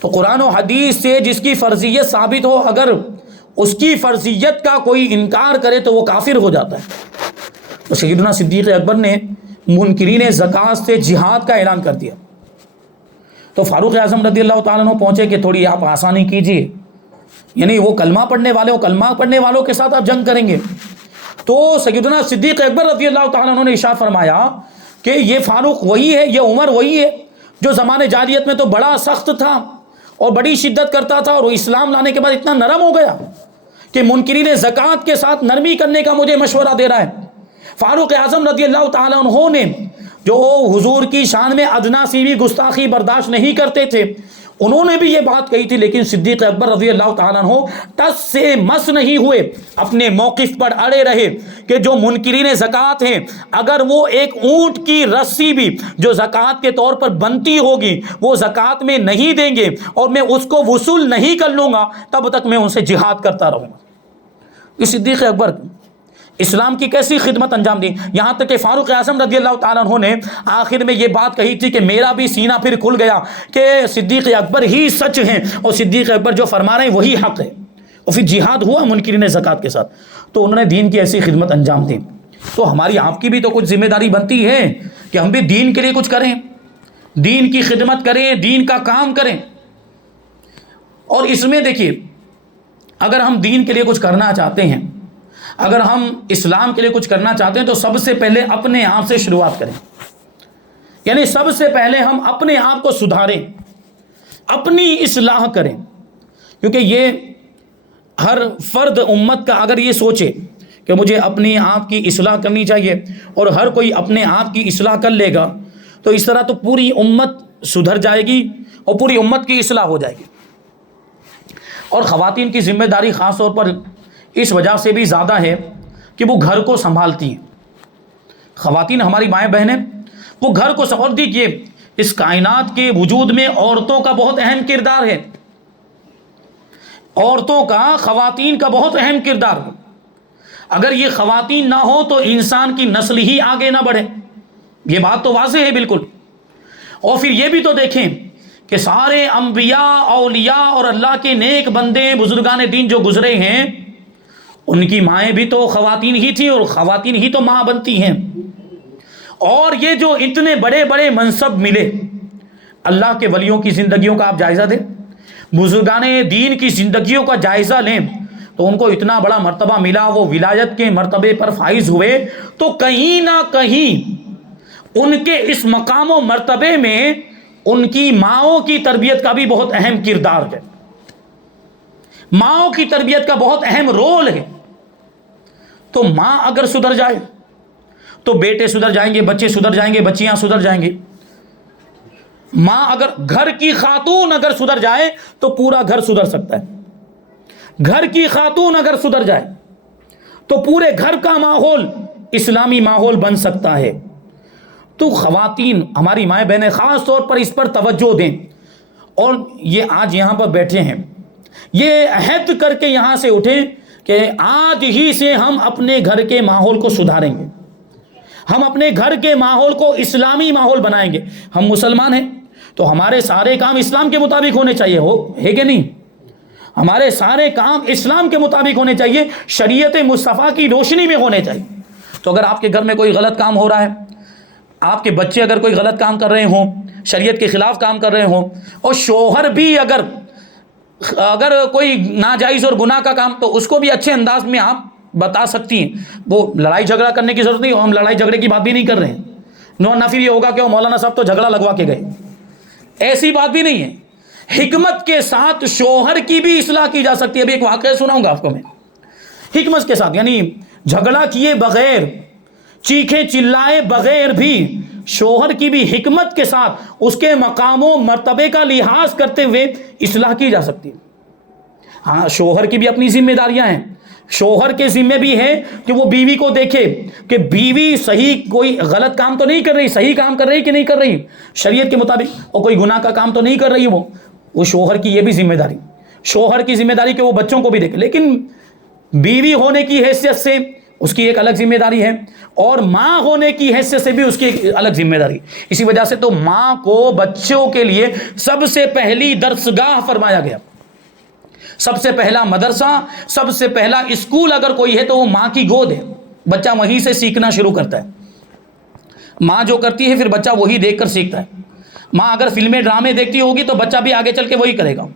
تو قرآن و حدیث سے جس کی فرضیت ثابت ہو اگر اس کی فرضیت کا کوئی انکار کرے تو وہ کافر ہو جاتا ہے. تو سیدنا صدیق اکبر نے منکرین زکوٰۃ سے جہاد کا اعلان کر دیا. تو فاروق اعظم رضی اللہ تعالیٰ عنہ پہنچے کہ تھوڑی آپ آسانی کیجیے، یعنی وہ کلمہ پڑھنے والوں کے ساتھ آپ جنگ کریں گے. تو سیدنا صدیق اکبر رضی اللہ تعالیٰ عنہ نے ارشاد فرمایا کہ یہ فاروق وہی ہے، یہ عمر وہی ہے جو زمانے جاہلیت میں تو بڑا سخت تھا اور بڑی شدت کرتا تھا، اور وہ اسلام لانے کے بعد اتنا نرم ہو گیا کہ منکرین زکوٰۃ کے ساتھ نرمی کرنے کا مجھے مشورہ دے رہا ہے. فاروق اعظم رضی اللہ تعالیٰ عنہ نے جو حضور کی شان میں ادنا سی بھی گستاخی برداشت نہیں کرتے تھے، انہوں نے بھی یہ بات کہی تھی، لیکن صدیق اکبر رضی اللہ تعالیٰ عنہ ٹس سے مس نہیں ہوئے، اپنے موقف پر اڑے رہے کہ جو منکرین زکوٰۃ ہیں اگر وہ ایک اونٹ کی رسی بھی جو زکوٰۃ کے طور پر بنتی ہوگی وہ زکوٰۃ میں نہیں دیں گے اور میں اس کو وصول نہیں کر لوں گا تب تک میں ان سے جہاد کرتا رہوں گا. اس صدیق اکبر اسلام کی کیسی خدمت انجام دی، یہاں تک کہ فاروق اعظم رضی اللہ تعالیٰ عنہ نے آخر میں یہ بات کہی تھی کہ میرا بھی سینہ پھر کھل گیا کہ صدیق اکبر ہی سچ ہیں اور صدیق اکبر جو فرما رہے ہیں وہی حق ہے. اور پھر جہاد ہوا منکرین زکوٰۃ کے ساتھ، تو انہوں نے دین کی ایسی خدمت انجام دی. تو ہماری آپ کی بھی تو کچھ ذمہ داری بنتی ہے کہ ہم بھی دین کے لیے کچھ کریں، دین کی خدمت کریں، دین کا کام کریں. اور اس میں دیکھیے اگر ہم دین کے لیے کچھ کرنا چاہتے ہیں، اگر ہم اسلام کے لیے کچھ کرنا چاہتے ہیں تو سب سے پہلے اپنے آپ سے شروعات کریں، یعنی سب سے پہلے ہم اپنے آپ کو سدھاریں، اپنی اصلاح کریں. کیونکہ یہ ہر فرد امت کا اگر یہ سوچے کہ مجھے اپنے آپ کی اصلاح کرنی چاہیے اور ہر کوئی اپنے آپ کی اصلاح کر لے گا تو اس طرح تو پوری امت سدھر جائے گی اور پوری امت کی اصلاح ہو جائے گی. اور خواتین کی ذمہ داری خاص طور پر اس وجہ سے بھی زیادہ ہے کہ وہ گھر کو سنبھالتی ہیں. خواتین ہماری مائیں بہنیں وہ گھر کو سنبھال دیجیے. اس کائنات کے وجود میں عورتوں کا بہت اہم کردار ہے، عورتوں کا، خواتین کا بہت اہم کردار ہے. اگر یہ خواتین نہ ہو تو انسان کی نسل ہی آگے نہ بڑھے، یہ بات تو واضح ہے بالکل. اور پھر یہ بھی تو دیکھیں کہ سارے انبیاء، اولیاء اور اللہ کے نیک بندے، بزرگان دین جو گزرے ہیں ان کی مائیں بھی تو خواتین ہی تھیں اور خواتین ہی تو ماں بنتی ہیں. اور یہ جو اتنے بڑے بڑے منصب ملے، اللہ کے ولیوں کی زندگیوں کا آپ جائزہ دیں، بزرگان دین کی زندگیوں کا جائزہ لیں تو ان کو اتنا بڑا مرتبہ ملا، وہ ولایت کے مرتبے پر فائز ہوئے. تو کہیں نہ کہیں ان کے اس مقام و مرتبے میں ان کی ماؤں کی تربیت کا بھی بہت اہم کردار ہے، ماؤں کی تربیت کا بہت اہم رول ہے. تو ماں اگر سدھر جائے تو بیٹے سدھر جائیں گے، بچے سدھر جائیں گے، بچیاں سدھر جائیں گے. ماں اگر، گھر کی خاتون اگر سدھر جائے تو پورا گھر سدھر سکتا ہے. گھر کی خاتون اگر سدھر جائے تو پورے گھر کا ماحول اسلامی ماحول بن سکتا ہے. تو خواتین، ہماری مائیں بہنیں خاص طور پر اس پر توجہ دیں. اور یہ آج یہاں پر بیٹھے ہیں، یہ عہد کر کے یہاں سے اٹھیں کہ آج ہی سے ہم اپنے گھر کے ماحول کو سدھاریں گے. ہم اپنے گھر کے ماحول کو اسلامی ماحول بنائیں گے. ہم مسلمان ہیں تو ہمارے سارے کام اسلام کے مطابق ہونے چاہیے، ہے کہ نہیں؟ ہمارے سارے کام اسلام کے مطابق ہونے چاہیے، شریعت مصطفیٰ کی روشنی میں ہونے چاہیے. تو اگر آپ کے گھر میں کوئی غلط کام ہو رہا ہے، آپ کے بچے اگر کوئی غلط کام کر رہے ہوں، شریعت کے خلاف کام کر رہے ہوں، اور شوہر بھی اگر کوئی ناجائز اور گناہ کا کام، تو اس کو بھی اچھے انداز میں آپ بتا سکتی ہیں. وہ لڑائی جھگڑا کرنے کی ضرورت نہیں، ہم لڑائی جھگڑے کی بات بھی نہیں کر رہے ہیں. نہ پھر یہ ہوگا کہ وہ مولانا صاحب تو جھگڑا لگوا کے گئے، ایسی بات بھی نہیں ہے. حکمت کے ساتھ شوہر کی بھی اصلاح کی جا سکتی ہے. ابھی ایک واقعہ سناؤں گا آپ کو میں. حکمت کے ساتھ، یعنی جھگڑا کیے بغیر، چیخے چلائے بغیر بھی شوہر کی بھی حکمت کے ساتھ اس کے مقام و مرتبے کا لحاظ کرتے ہوئے اصلاح کی جا سکتی ہے. ہاں، شوہر کی بھی اپنی ذمہ داریاں ہیں. شوہر کے ذمہ بھی ہے کہ وہ بیوی کو دیکھے کہ بیوی صحیح کوئی غلط کام تو نہیں کر رہی، صحیح کام کر رہی کہ نہیں کر رہی شریعت کے مطابق، اور کوئی گناہ کا کام تو نہیں کر رہی. وہ شوہر کی یہ بھی ذمہ داری، شوہر کی ذمہ داری کہ وہ بچوں کو بھی دیکھے. لیکن بیوی ہونے کی حیثیت سے اس کی ایک الگ ذمہ داری ہے، اور ماں ہونے کی حیثیت سے بھی اس کی ایک الگ ذمہ داری. اسی وجہ سے تو ماں کو بچوں کے لیے سب سے پہلی درسگاہ فرمایا گیا. سب سے پہلا مدرسہ، سب سے پہلا اسکول اگر کوئی ہے تو وہ ماں کی گود ہے. بچہ وہیں سے سیکھنا شروع کرتا ہے. ماں جو کرتی ہے پھر بچہ وہی دیکھ کر سیکھتا ہے. ماں اگر فلمیں ڈرامے دیکھتی ہوگی تو بچہ بھی آگے چل کے وہی کرے گا.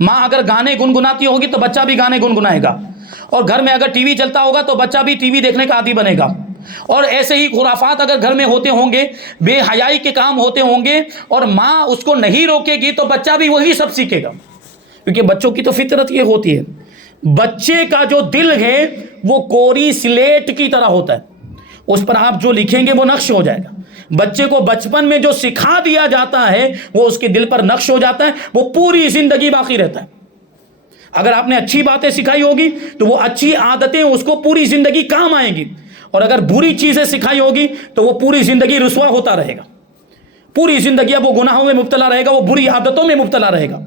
ماں اگر گانے گنگناتی ہوگی تو بچہ بھی گانے گنگنائے گا. اور گھر میں اگر ٹی وی چلتا ہوگا تو بچہ بھی ٹی وی دیکھنے کا عادی بنے گا. اور ایسے ہی خرافات اگر گھر میں ہوتے ہوں گے، بے حیائی کے کام ہوتے ہوں گے، اور ماں اس کو نہیں روکے گی تو بچہ بھی وہی سب سیکھے گا. کیونکہ بچوں کی تو فطرت یہ ہوتی ہے، بچے کا جو دل ہے وہ کوری سلیٹ کی طرح ہوتا ہے. اس پر آپ جو لکھیں گے وہ نقش ہو جائے گا. بچے کو بچپن میں جو سکھا دیا جاتا ہے وہ اس کے دل پر نقش ہو جاتا ہے، وہ پوری زندگی باقی رہتا ہے. اگر آپ نے اچھی باتیں سکھائی ہوگی تو وہ اچھی عادتیں اس کو پوری زندگی کام آئیں گی، اور اگر بری چیزیں سکھائی ہوگی تو وہ پوری زندگی رسوا ہوتا رہے گا. پوری زندگی اب وہ گناہوں میں مبتلا رہے گا، وہ بری عادتوں میں مبتلا رہے گا.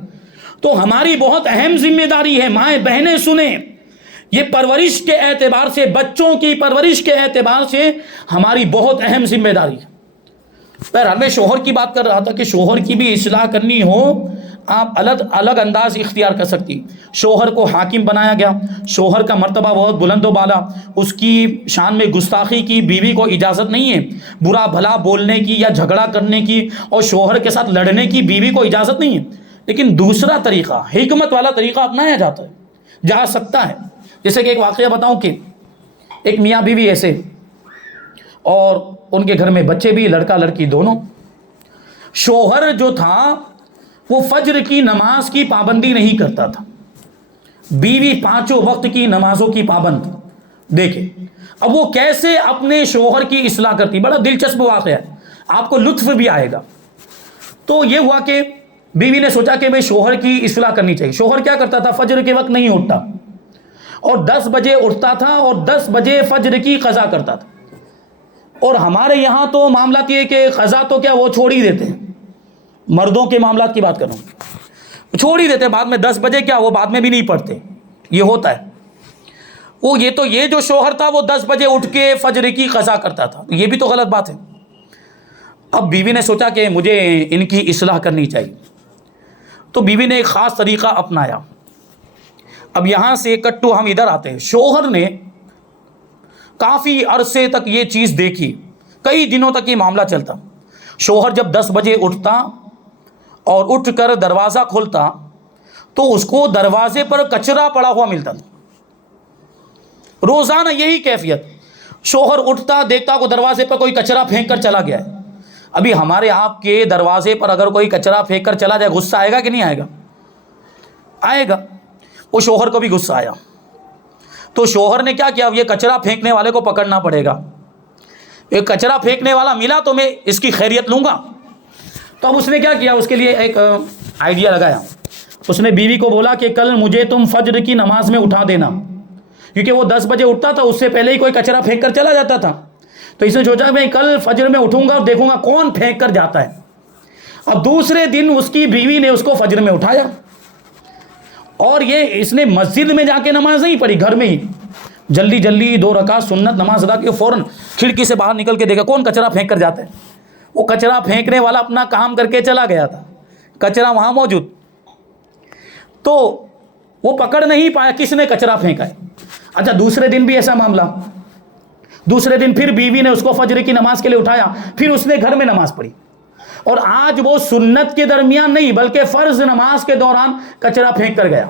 تو ہماری بہت اہم ذمہ داری ہے، مائیں بہنیں سنیں، یہ پرورش کے اعتبار سے، بچوں کی پرورش کے اعتبار سے ہماری بہت اہم ذمہ داری ہے. بہرحال میں شوہر کی بات کر رہا تھا کہ شوہر کی بھی اصلاح کرنی ہو آپ الگ انداز اختیار کر سکتی. شوہر کو حاکم بنایا گیا، شوہر کا مرتبہ بہت بلند و بالا، اس کی شان میں گستاخی کی بیوی کو اجازت نہیں ہے، برا بھلا بولنے کی یا جھگڑا کرنے کی اور شوہر کے ساتھ لڑنے کی بیوی کو اجازت نہیں ہے. لیکن دوسرا طریقہ، حکمت والا طریقہ اپنایا جاتا ہے، جا سکتا ہے. جیسے کہ ایک واقعہ بتاؤں کہ ایک میاں بیوی ایسے، اور ان کے گھر میں بچے بھی، لڑکا لڑکی دونوں. شوہر جو تھا وہ فجر کی نماز کی پابندی نہیں کرتا تھا، بیوی پانچوں وقت کی نمازوں کی پابند. دیکھیں اب وہ کیسے اپنے شوہر کی اصلاح کرتی. بڑا دلچسپ واقعہ ہے، آپ کو لطف بھی آئے گا. تو یہ ہوا کہ بیوی نے سوچا کہ میں شوہر کی اصلاح کرنی چاہیے. شوہر کیا کرتا تھا؟ فجر کے وقت نہیں اٹھتا، اور 10 بجے اٹھتا تھا اور 10 بجے فجر کی قضا کرتا تھا. اور ہمارے یہاں تو معاملات یہ کہ قضا تو کیا وہ چھوڑ ہی دیتے ہیں، مردوں کے معاملات کی بات کر رہا ہوں، چھوڑ ہی دیتے ہیں بعد میں. 10 بجے کیا وہ بعد میں بھی نہیں پڑھتے، یہ ہوتا ہے. یہ جو شوہر تھا وہ 10 بجے اٹھ کے فجر کی قضا کرتا تھا، یہ بھی تو غلط بات ہے. اب بیوی نے سوچا کہ مجھے ان کی اصلاح کرنی چاہیے، تو بیوی نے ایک خاص طریقہ اپنایا. اب یہاں سے کٹو ہم ادھر آتے ہیں. شوہر نے کافی عرصے تک یہ چیز دیکھی، کئی دنوں تک یہ معاملہ چلتا. شوہر جب 10 بجے اٹھتا اور اٹھ کر دروازہ کھولتا تو اس کو دروازے پر کچرا پڑا ہوا ملتا. روزانہ یہی کیفیت. شوہر اٹھتا، دیکھتا کو دروازے پر کوئی کچرا پھینک کر چلا گیا ہے. ابھی ہمارے آپ کے دروازے پر اگر کوئی کچرا پھینک کر چلا جائے، غصہ آئے گا کہ نہیں آئے گا؟ آئے گا. وہ شوہر کو بھی غصہ آیا. تو شوہر نے کیا کیا؟ یہ کچرا پھینکنے والے کو پکڑنا پڑے گا. ایک کچرا پھینکنے والا ملا تو میں اس کی خیریت لوں گا. تو اب اس نے کیا کیا؟ اس کے لیے ایک آئیڈیا لگایا. اس نے بیوی کو بولا کہ کل مجھے تم فجر کی نماز میں اٹھا دینا، کیونکہ وہ 10 بجے اٹھتا تھا، اس سے پہلے ہی کوئی کچرا پھینک کر چلا جاتا تھا. تو اس نے سوچا کہ میں کل فجر میں اٹھوں گا اور دیکھوں گا کون پھینک کر جاتا ہے. اب دوسرے دن اس کی بیوی نے اس کو فجر میں اٹھایا، اور اس نے مسجد میں جا کے نماز نہیں پڑھی، گھر میں ہی جلدی جلدی 2 رکعت سنت نماز ادا کی، فوراً کھڑکی سے باہر نکل کے دیکھا کون کچرا پھینک کر جاتا ہے. وہ کچرا پھینکنے والا اپنا کام کر کے چلا گیا تھا، کچرا وہاں موجود، تو وہ پکڑ نہیں پایا کس نے کچرا پھینکا ہے. اچھا دوسرے دن بھی ایسا معاملہ، دوسرے دن پھر بیوی نے اس کو فجر کی نماز کے لیے اٹھایا، پھر اس نے گھر میں نماز پڑھی، اور آج وہ سنت کے درمیان نہیں بلکہ فرض نماز کے دوران کچرا پھینک کر گیا.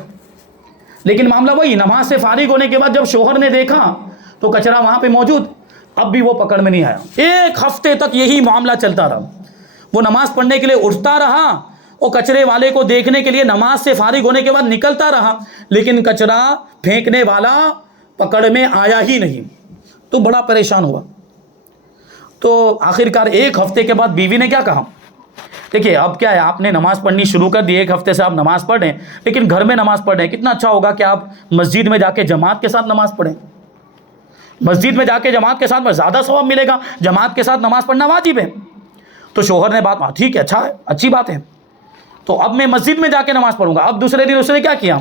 لیکن معاملہ وہی، نماز سے فارغ ہونے کے بعد جب شوہر نے دیکھا تو کچرا وہاں پہ موجود، اب بھی وہ پکڑ میں نہیں آیا. 1 ہفتے تک یہی معاملہ چلتا رہا. وہ نماز پڑھنے کے لیے اٹھتا رہا اور کچرے والے کو دیکھنے کے لیے نماز سے فارغ ہونے کے بعد نکلتا رہا، لیکن کچرا پھینکنے والا پکڑ میں آیا ہی نہیں. تو بڑا پریشان ہوا. تو آخرکار 1 ہفتے کے بعد بیوی نے کیا کہا، دیکھیے اب کیا ہے، آپ نے نماز پڑھنی شروع کر دی، 1 ہفتے سے آپ نماز پڑھ رہے ہیں، لیکن گھر میں نماز پڑھ رہے ہیں. کتنا اچھا ہوگا کہ آپ مسجد میں جا کے جماعت کے ساتھ نماز پڑھیں. مسجد میں جا کے جماعت کے ساتھ میں زیادہ ثواب ملے گا، جماعت کے ساتھ نماز پڑھنا واجب ہے. تو شوہر نے بات ٹھیک ہے، اچھا ہے، اچھی بات ہے، تو اب میں مسجد میں جا کے نماز پڑھوں گا. اب دوسرے دن اس نے کیا کیا،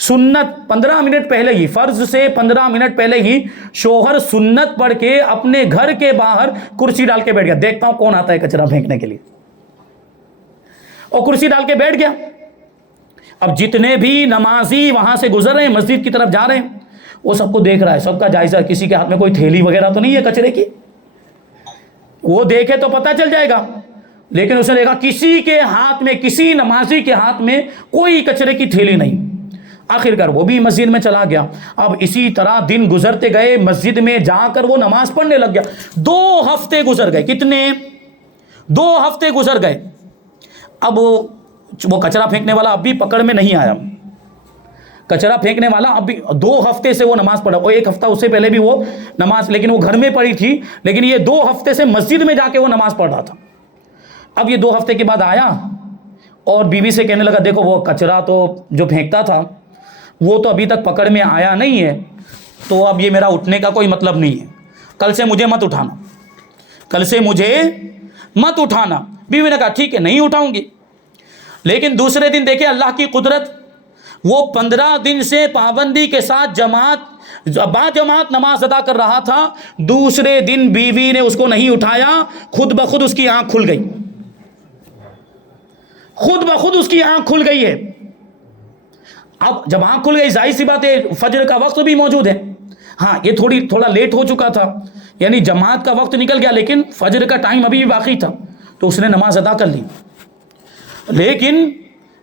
سنت 15 منٹ پہلے ہی، فرض سے 15 منٹ پہلے ہی شوہر سنت پڑھ کے اپنے گھر کے باہر کرسی ڈال کے بیٹھ گیا، دیکھتا ہوں کون آتا ہے کچرا پھینکنے کے لیے، اور کرسی ڈال کے بیٹھ گیا. اب جتنے بھی نمازی وہاں سے گزر رہے ہیں، مسجد کی طرف جا رہے ہیں، وہ سب کو دیکھ رہا ہے، سب کا جائزہ، کسی کے ہاتھ میں کوئی تھیلی وغیرہ تو نہیں ہے کچرے کی، وہ دیکھے تو پتہ چل جائے گا. لیکن اس نے دیکھا کسی کے ہاتھ میں، کسی نمازی کے ہاتھ میں کوئی کچرے کی تھیلی نہیں. آخرکار وہ بھی مسجد میں چلا گیا. اب اسی طرح دن گزرتے گئے، مسجد میں جا کر وہ نماز پڑھنے لگ گیا. 2 ہفتے گزر گئے. کتنے؟ 2 ہفتے گزر گئے. اب وہ کچرا پھینکنے والا اب بھی پکڑ میں نہیں آیا. کچرا پھینکنے والا اب بھی 2 ہفتے سے وہ نماز پڑھا، اور 1 ہفتہ اس سے پہلے بھی وہ نماز، لیکن وہ گھر میں پڑھی تھی، لیکن یہ 2 ہفتے سے مسجد میں جا کے وہ نماز پڑھ رہا تھا. اب یہ 2 ہفتے کے بعد آیا اور بیوی سے کہنے لگا، دیکھو وہ کچرا تو جو پھینکتا تھا وہ تو ابھی تک پکڑ میں آیا نہیں ہے، تو اب یہ میرا اٹھنے کا کوئی مطلب نہیں ہے، کل سے مجھے مت اٹھانا، کل سے مجھے مت اٹھانا. بیوی نے کہا ٹھیک ہے، نہیں اٹھاؤں گی. لیکن دوسرے دن دیکھیں اللہ کی قدرت، وہ 15 دن سے پابندی کے ساتھ با جماعت نماز ادا کر رہا تھا. دوسرے دن بیوی نے اس کو نہیں اٹھایا، خود بخود اس کی آنکھ کھل گئی، خود بخود اس کی آنکھ کھل گئی ہے. اب جب آنکھ کھل گئی، ظاہر سی بات ہے فجر کا وقت بھی موجود ہے. ہاں یہ تھوڑا لیٹ ہو چکا تھا، یعنی جماعت کا وقت نکل گیا، لیکن فجر کا ٹائم ابھی بھی باقی تھا، تو اس نے نماز ادا کر لی. لیکن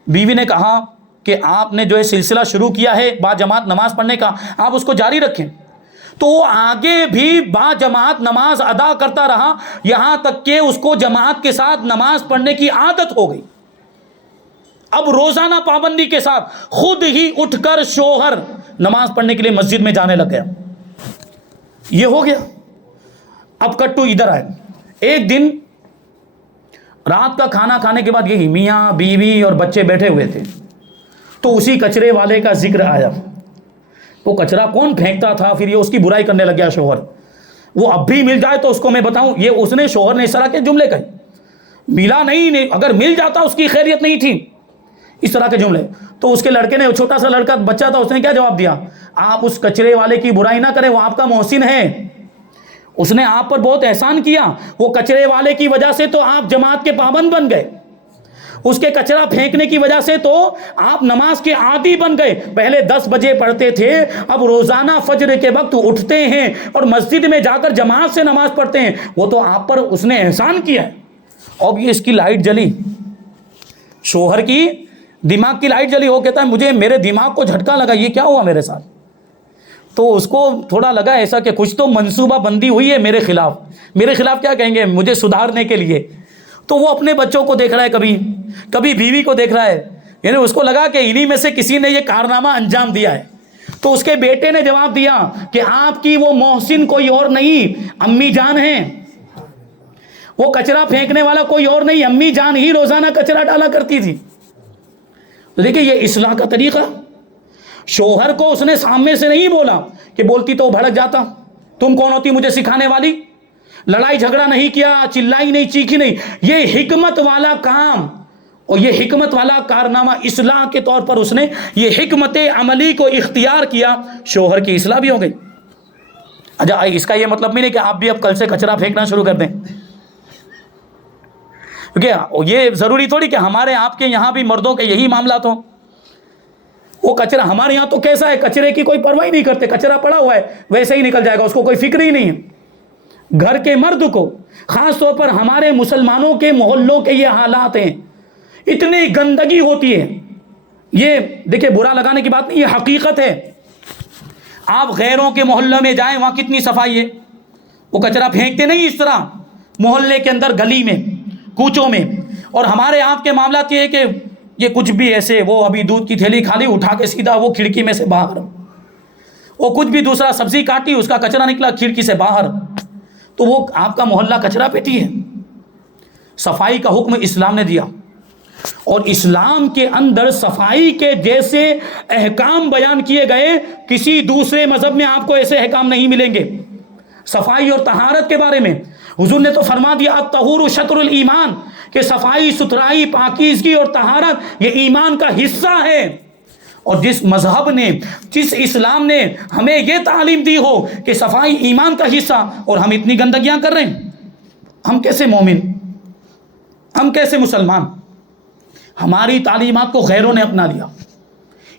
بیوی نے کہا کہ آپ نے جو ہے سلسلہ شروع کیا ہے با جماعت نماز پڑھنے کا، آپ اس کو جاری رکھیں. تو وہ آگے بھی با جماعت نماز ادا کرتا رہا، یہاں تک کہ اس کو جماعت کے ساتھ نماز پڑھنے کی عادت ہو گئی. اب روزانہ پابندی کے ساتھ خود ہی اٹھ کر شوہر نماز پڑھنے کے لیے مسجد میں جانے لگ گیا. یہ ہو گیا. اب کٹو ادھر آئے. ایک دن رات کا کھانا کھانے کے بعد یہی میاں بیوی اور بچے بیٹھے ہوئے تھے، تو اسی کچرے والے کا ذکر آیا. وہ کچرا کون پھینکتا تھا، پھر یہ اس کی برائی کرنے لگ گیا شوہر. وہ اب بھی مل جائے تو اس کو میں بتاؤں، یہ اس نے شوہر نے اس طرح کے جملے کہے، ملا نہیں، اگر مل جاتا اس کی خیریت نہیں تھی، اس طرح کے جملے. تو اس کے لڑکے نے، چھوٹا سا لڑکا بچہ تھا، اس نے کیا جواب دیا، آپ اس کچرے والے کی برائی نہ کریں، وہ آپ کا محسن ہے، اس نے آپ پر بہت احسان کیا، وہ کچرے والے کی وجہ سے تو آپ جماعت کے پابند بن گئے، اس کے کچرا پھینکنے کی وجہ سے تو آپ نماز کے عادی بن گئے. پہلے 10 بجے پڑھتے تھے، اب روزانہ فجر کے وقت اٹھتے ہیں اور مسجد میں جا کر جماعت سے نماز پڑھتے ہیں، وہ تو آپ پر اس نے احسان کیا ہے. اب یہ اس کی لائٹ جلی، شوہر کی دماغ کی لائٹ جلی. وہ کہتا ہے مجھے میرے دماغ کو جھٹکا لگا، یہ کیا ہوا میرے ساتھ. تو اس کو تھوڑا لگا ایسا کہ کچھ تو منصوبہ بندی ہوئی ہے میرے خلاف کیا کہیں گے، مجھے سدھارنے کے لیے. تو وہ اپنے بچوں کو دیکھ رہا ہے، کبھی بیوی کو دیکھ رہا ہے، یعنی اس کو لگا کہ انہی میں سے کسی نے یہ کارنامہ انجام دیا ہے. تو اس کے بیٹے نے جواب دیا کہ آپ کی وہ محسن کوئی اور نہیں، امی جان ہیں، وہ کچرا پھینکنے والا کوئی اور نہیں، امی جان ہی روزانہ کچرا ڈالا کرتی تھی. تو دیکھیں یہ اصلاح کا طریقہ. شوہر کو اس نے سامنے سے نہیں بولا کہ بولتی تو بھڑک جاتا، تم کون ہوتی مجھے سکھانے والی. لڑائی جھگڑا نہیں کیا، چلائی نہیں، چیخی نہیں. یہ حکمت والا کام اور یہ حکمت والا کارنامہ اصلاح کے طور پر اس نے یہ حکمت عملی کو اختیار کیا، شوہر کی اصلاح بھی ہو گئی. اچھا اس کا یہ مطلب بھی نہیں کہ آپ بھی اب کل سے کچرا پھینکنا شروع کر دیں، کیونکہ یہ ضروری تھوڑی کہ ہمارے آپ کے یہاں بھی مردوں کے یہی معاملات ہوں۔ وہ کچرا ہمارے یہاں تو کیسا ہے، کچرے کی کوئی پرواہ نہیں کرتے، کچرا پڑا ہوا ہے ویسے ہی نکل جائے گا، اس کو کوئی فکر ہی نہیں ہے۔ گھر کے مرد کو، خاص طور پر ہمارے مسلمانوں کے محلوں کے یہ حالات ہیں، اتنی گندگی ہوتی ہے۔ یہ دیکھیں برا لگانے کی بات نہیں، یہ حقیقت ہے۔ آپ غیروں کے محلے میں جائیں، وہاں کتنی صفائی ہے، وہ کچرا پھینکتے نہیں اس طرح محلے کے اندر، گلی میں، کوچوں میں۔ اور ہمارے آپ کے معاملات یہ ہے کہ یہ کچھ بھی ایسے، وہ ابھی دودھ کی تھیلی کھا لی، اٹھا کے سیدھا وہ کھڑکی میں سے باہر، وہ کچھ بھی دوسرا سبزی کاٹی، اس کا کچرا نکلا کھڑکی سے باہر، تو وہ آپ کا محلہ کچرا پیٹی ہے۔ صفائی کا حکم اسلام نے دیا، اور اسلام کے اندر صفائی کے جیسے احکام بیان کیے گئے، کسی دوسرے مذہب میں آپ کو ایسے احکام نہیں ملیں گے۔ صفائی اور طہارت کے بارے میں حضور نے تو فرما دیا الطہور شطر الایمان، کہ صفائی، ستھرائی، پاکیزگی اور طہارت یہ ایمان کا حصہ ہے۔ اور جس مذہب نے، جس اسلام نے ہمیں یہ تعلیم دی ہو کہ صفائی ایمان کا حصہ، اور ہم اتنی گندگیاں کر رہے ہیں، ہم کیسے مومن، ہم کیسے مسلمان؟ ہماری تعلیمات کو غیروں نے اپنا لیا،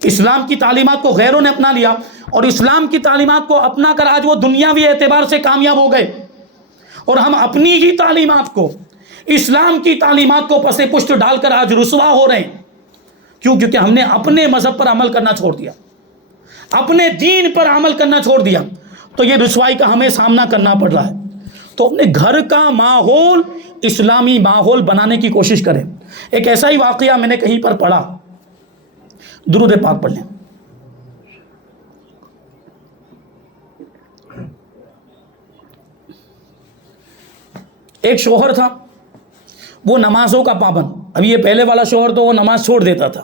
اسلام کی تعلیمات کو غیروں نے اپنا لیا، اور اسلام کی تعلیمات کو اپنا کر آج وہ دنیاوی اعتبار سے کامیاب ہو گئے، اور ہم اپنی ہی تعلیمات کو، اسلام کی تعلیمات کو پس پشت ڈال کر آج رسوا ہو رہے ہیں۔ کیوں؟ کیونکہ ہم نے اپنے مذہب پر عمل کرنا چھوڑ دیا، اپنے دین پر عمل کرنا چھوڑ دیا، تو یہ رسوائی کا ہمیں سامنا کرنا پڑ رہا ہے۔ تو اپنے گھر کا ماحول اسلامی ماحول بنانے کی کوشش کریں۔ ایک ایسا ہی واقعہ میں نے کہیں پر پڑھا، درود پاک پڑھ لیں۔ ایک شوہر تھا، وہ نمازوں کا پابند، اب یہ پہلے والا شوہر تو وہ نماز چھوڑ دیتا تھا،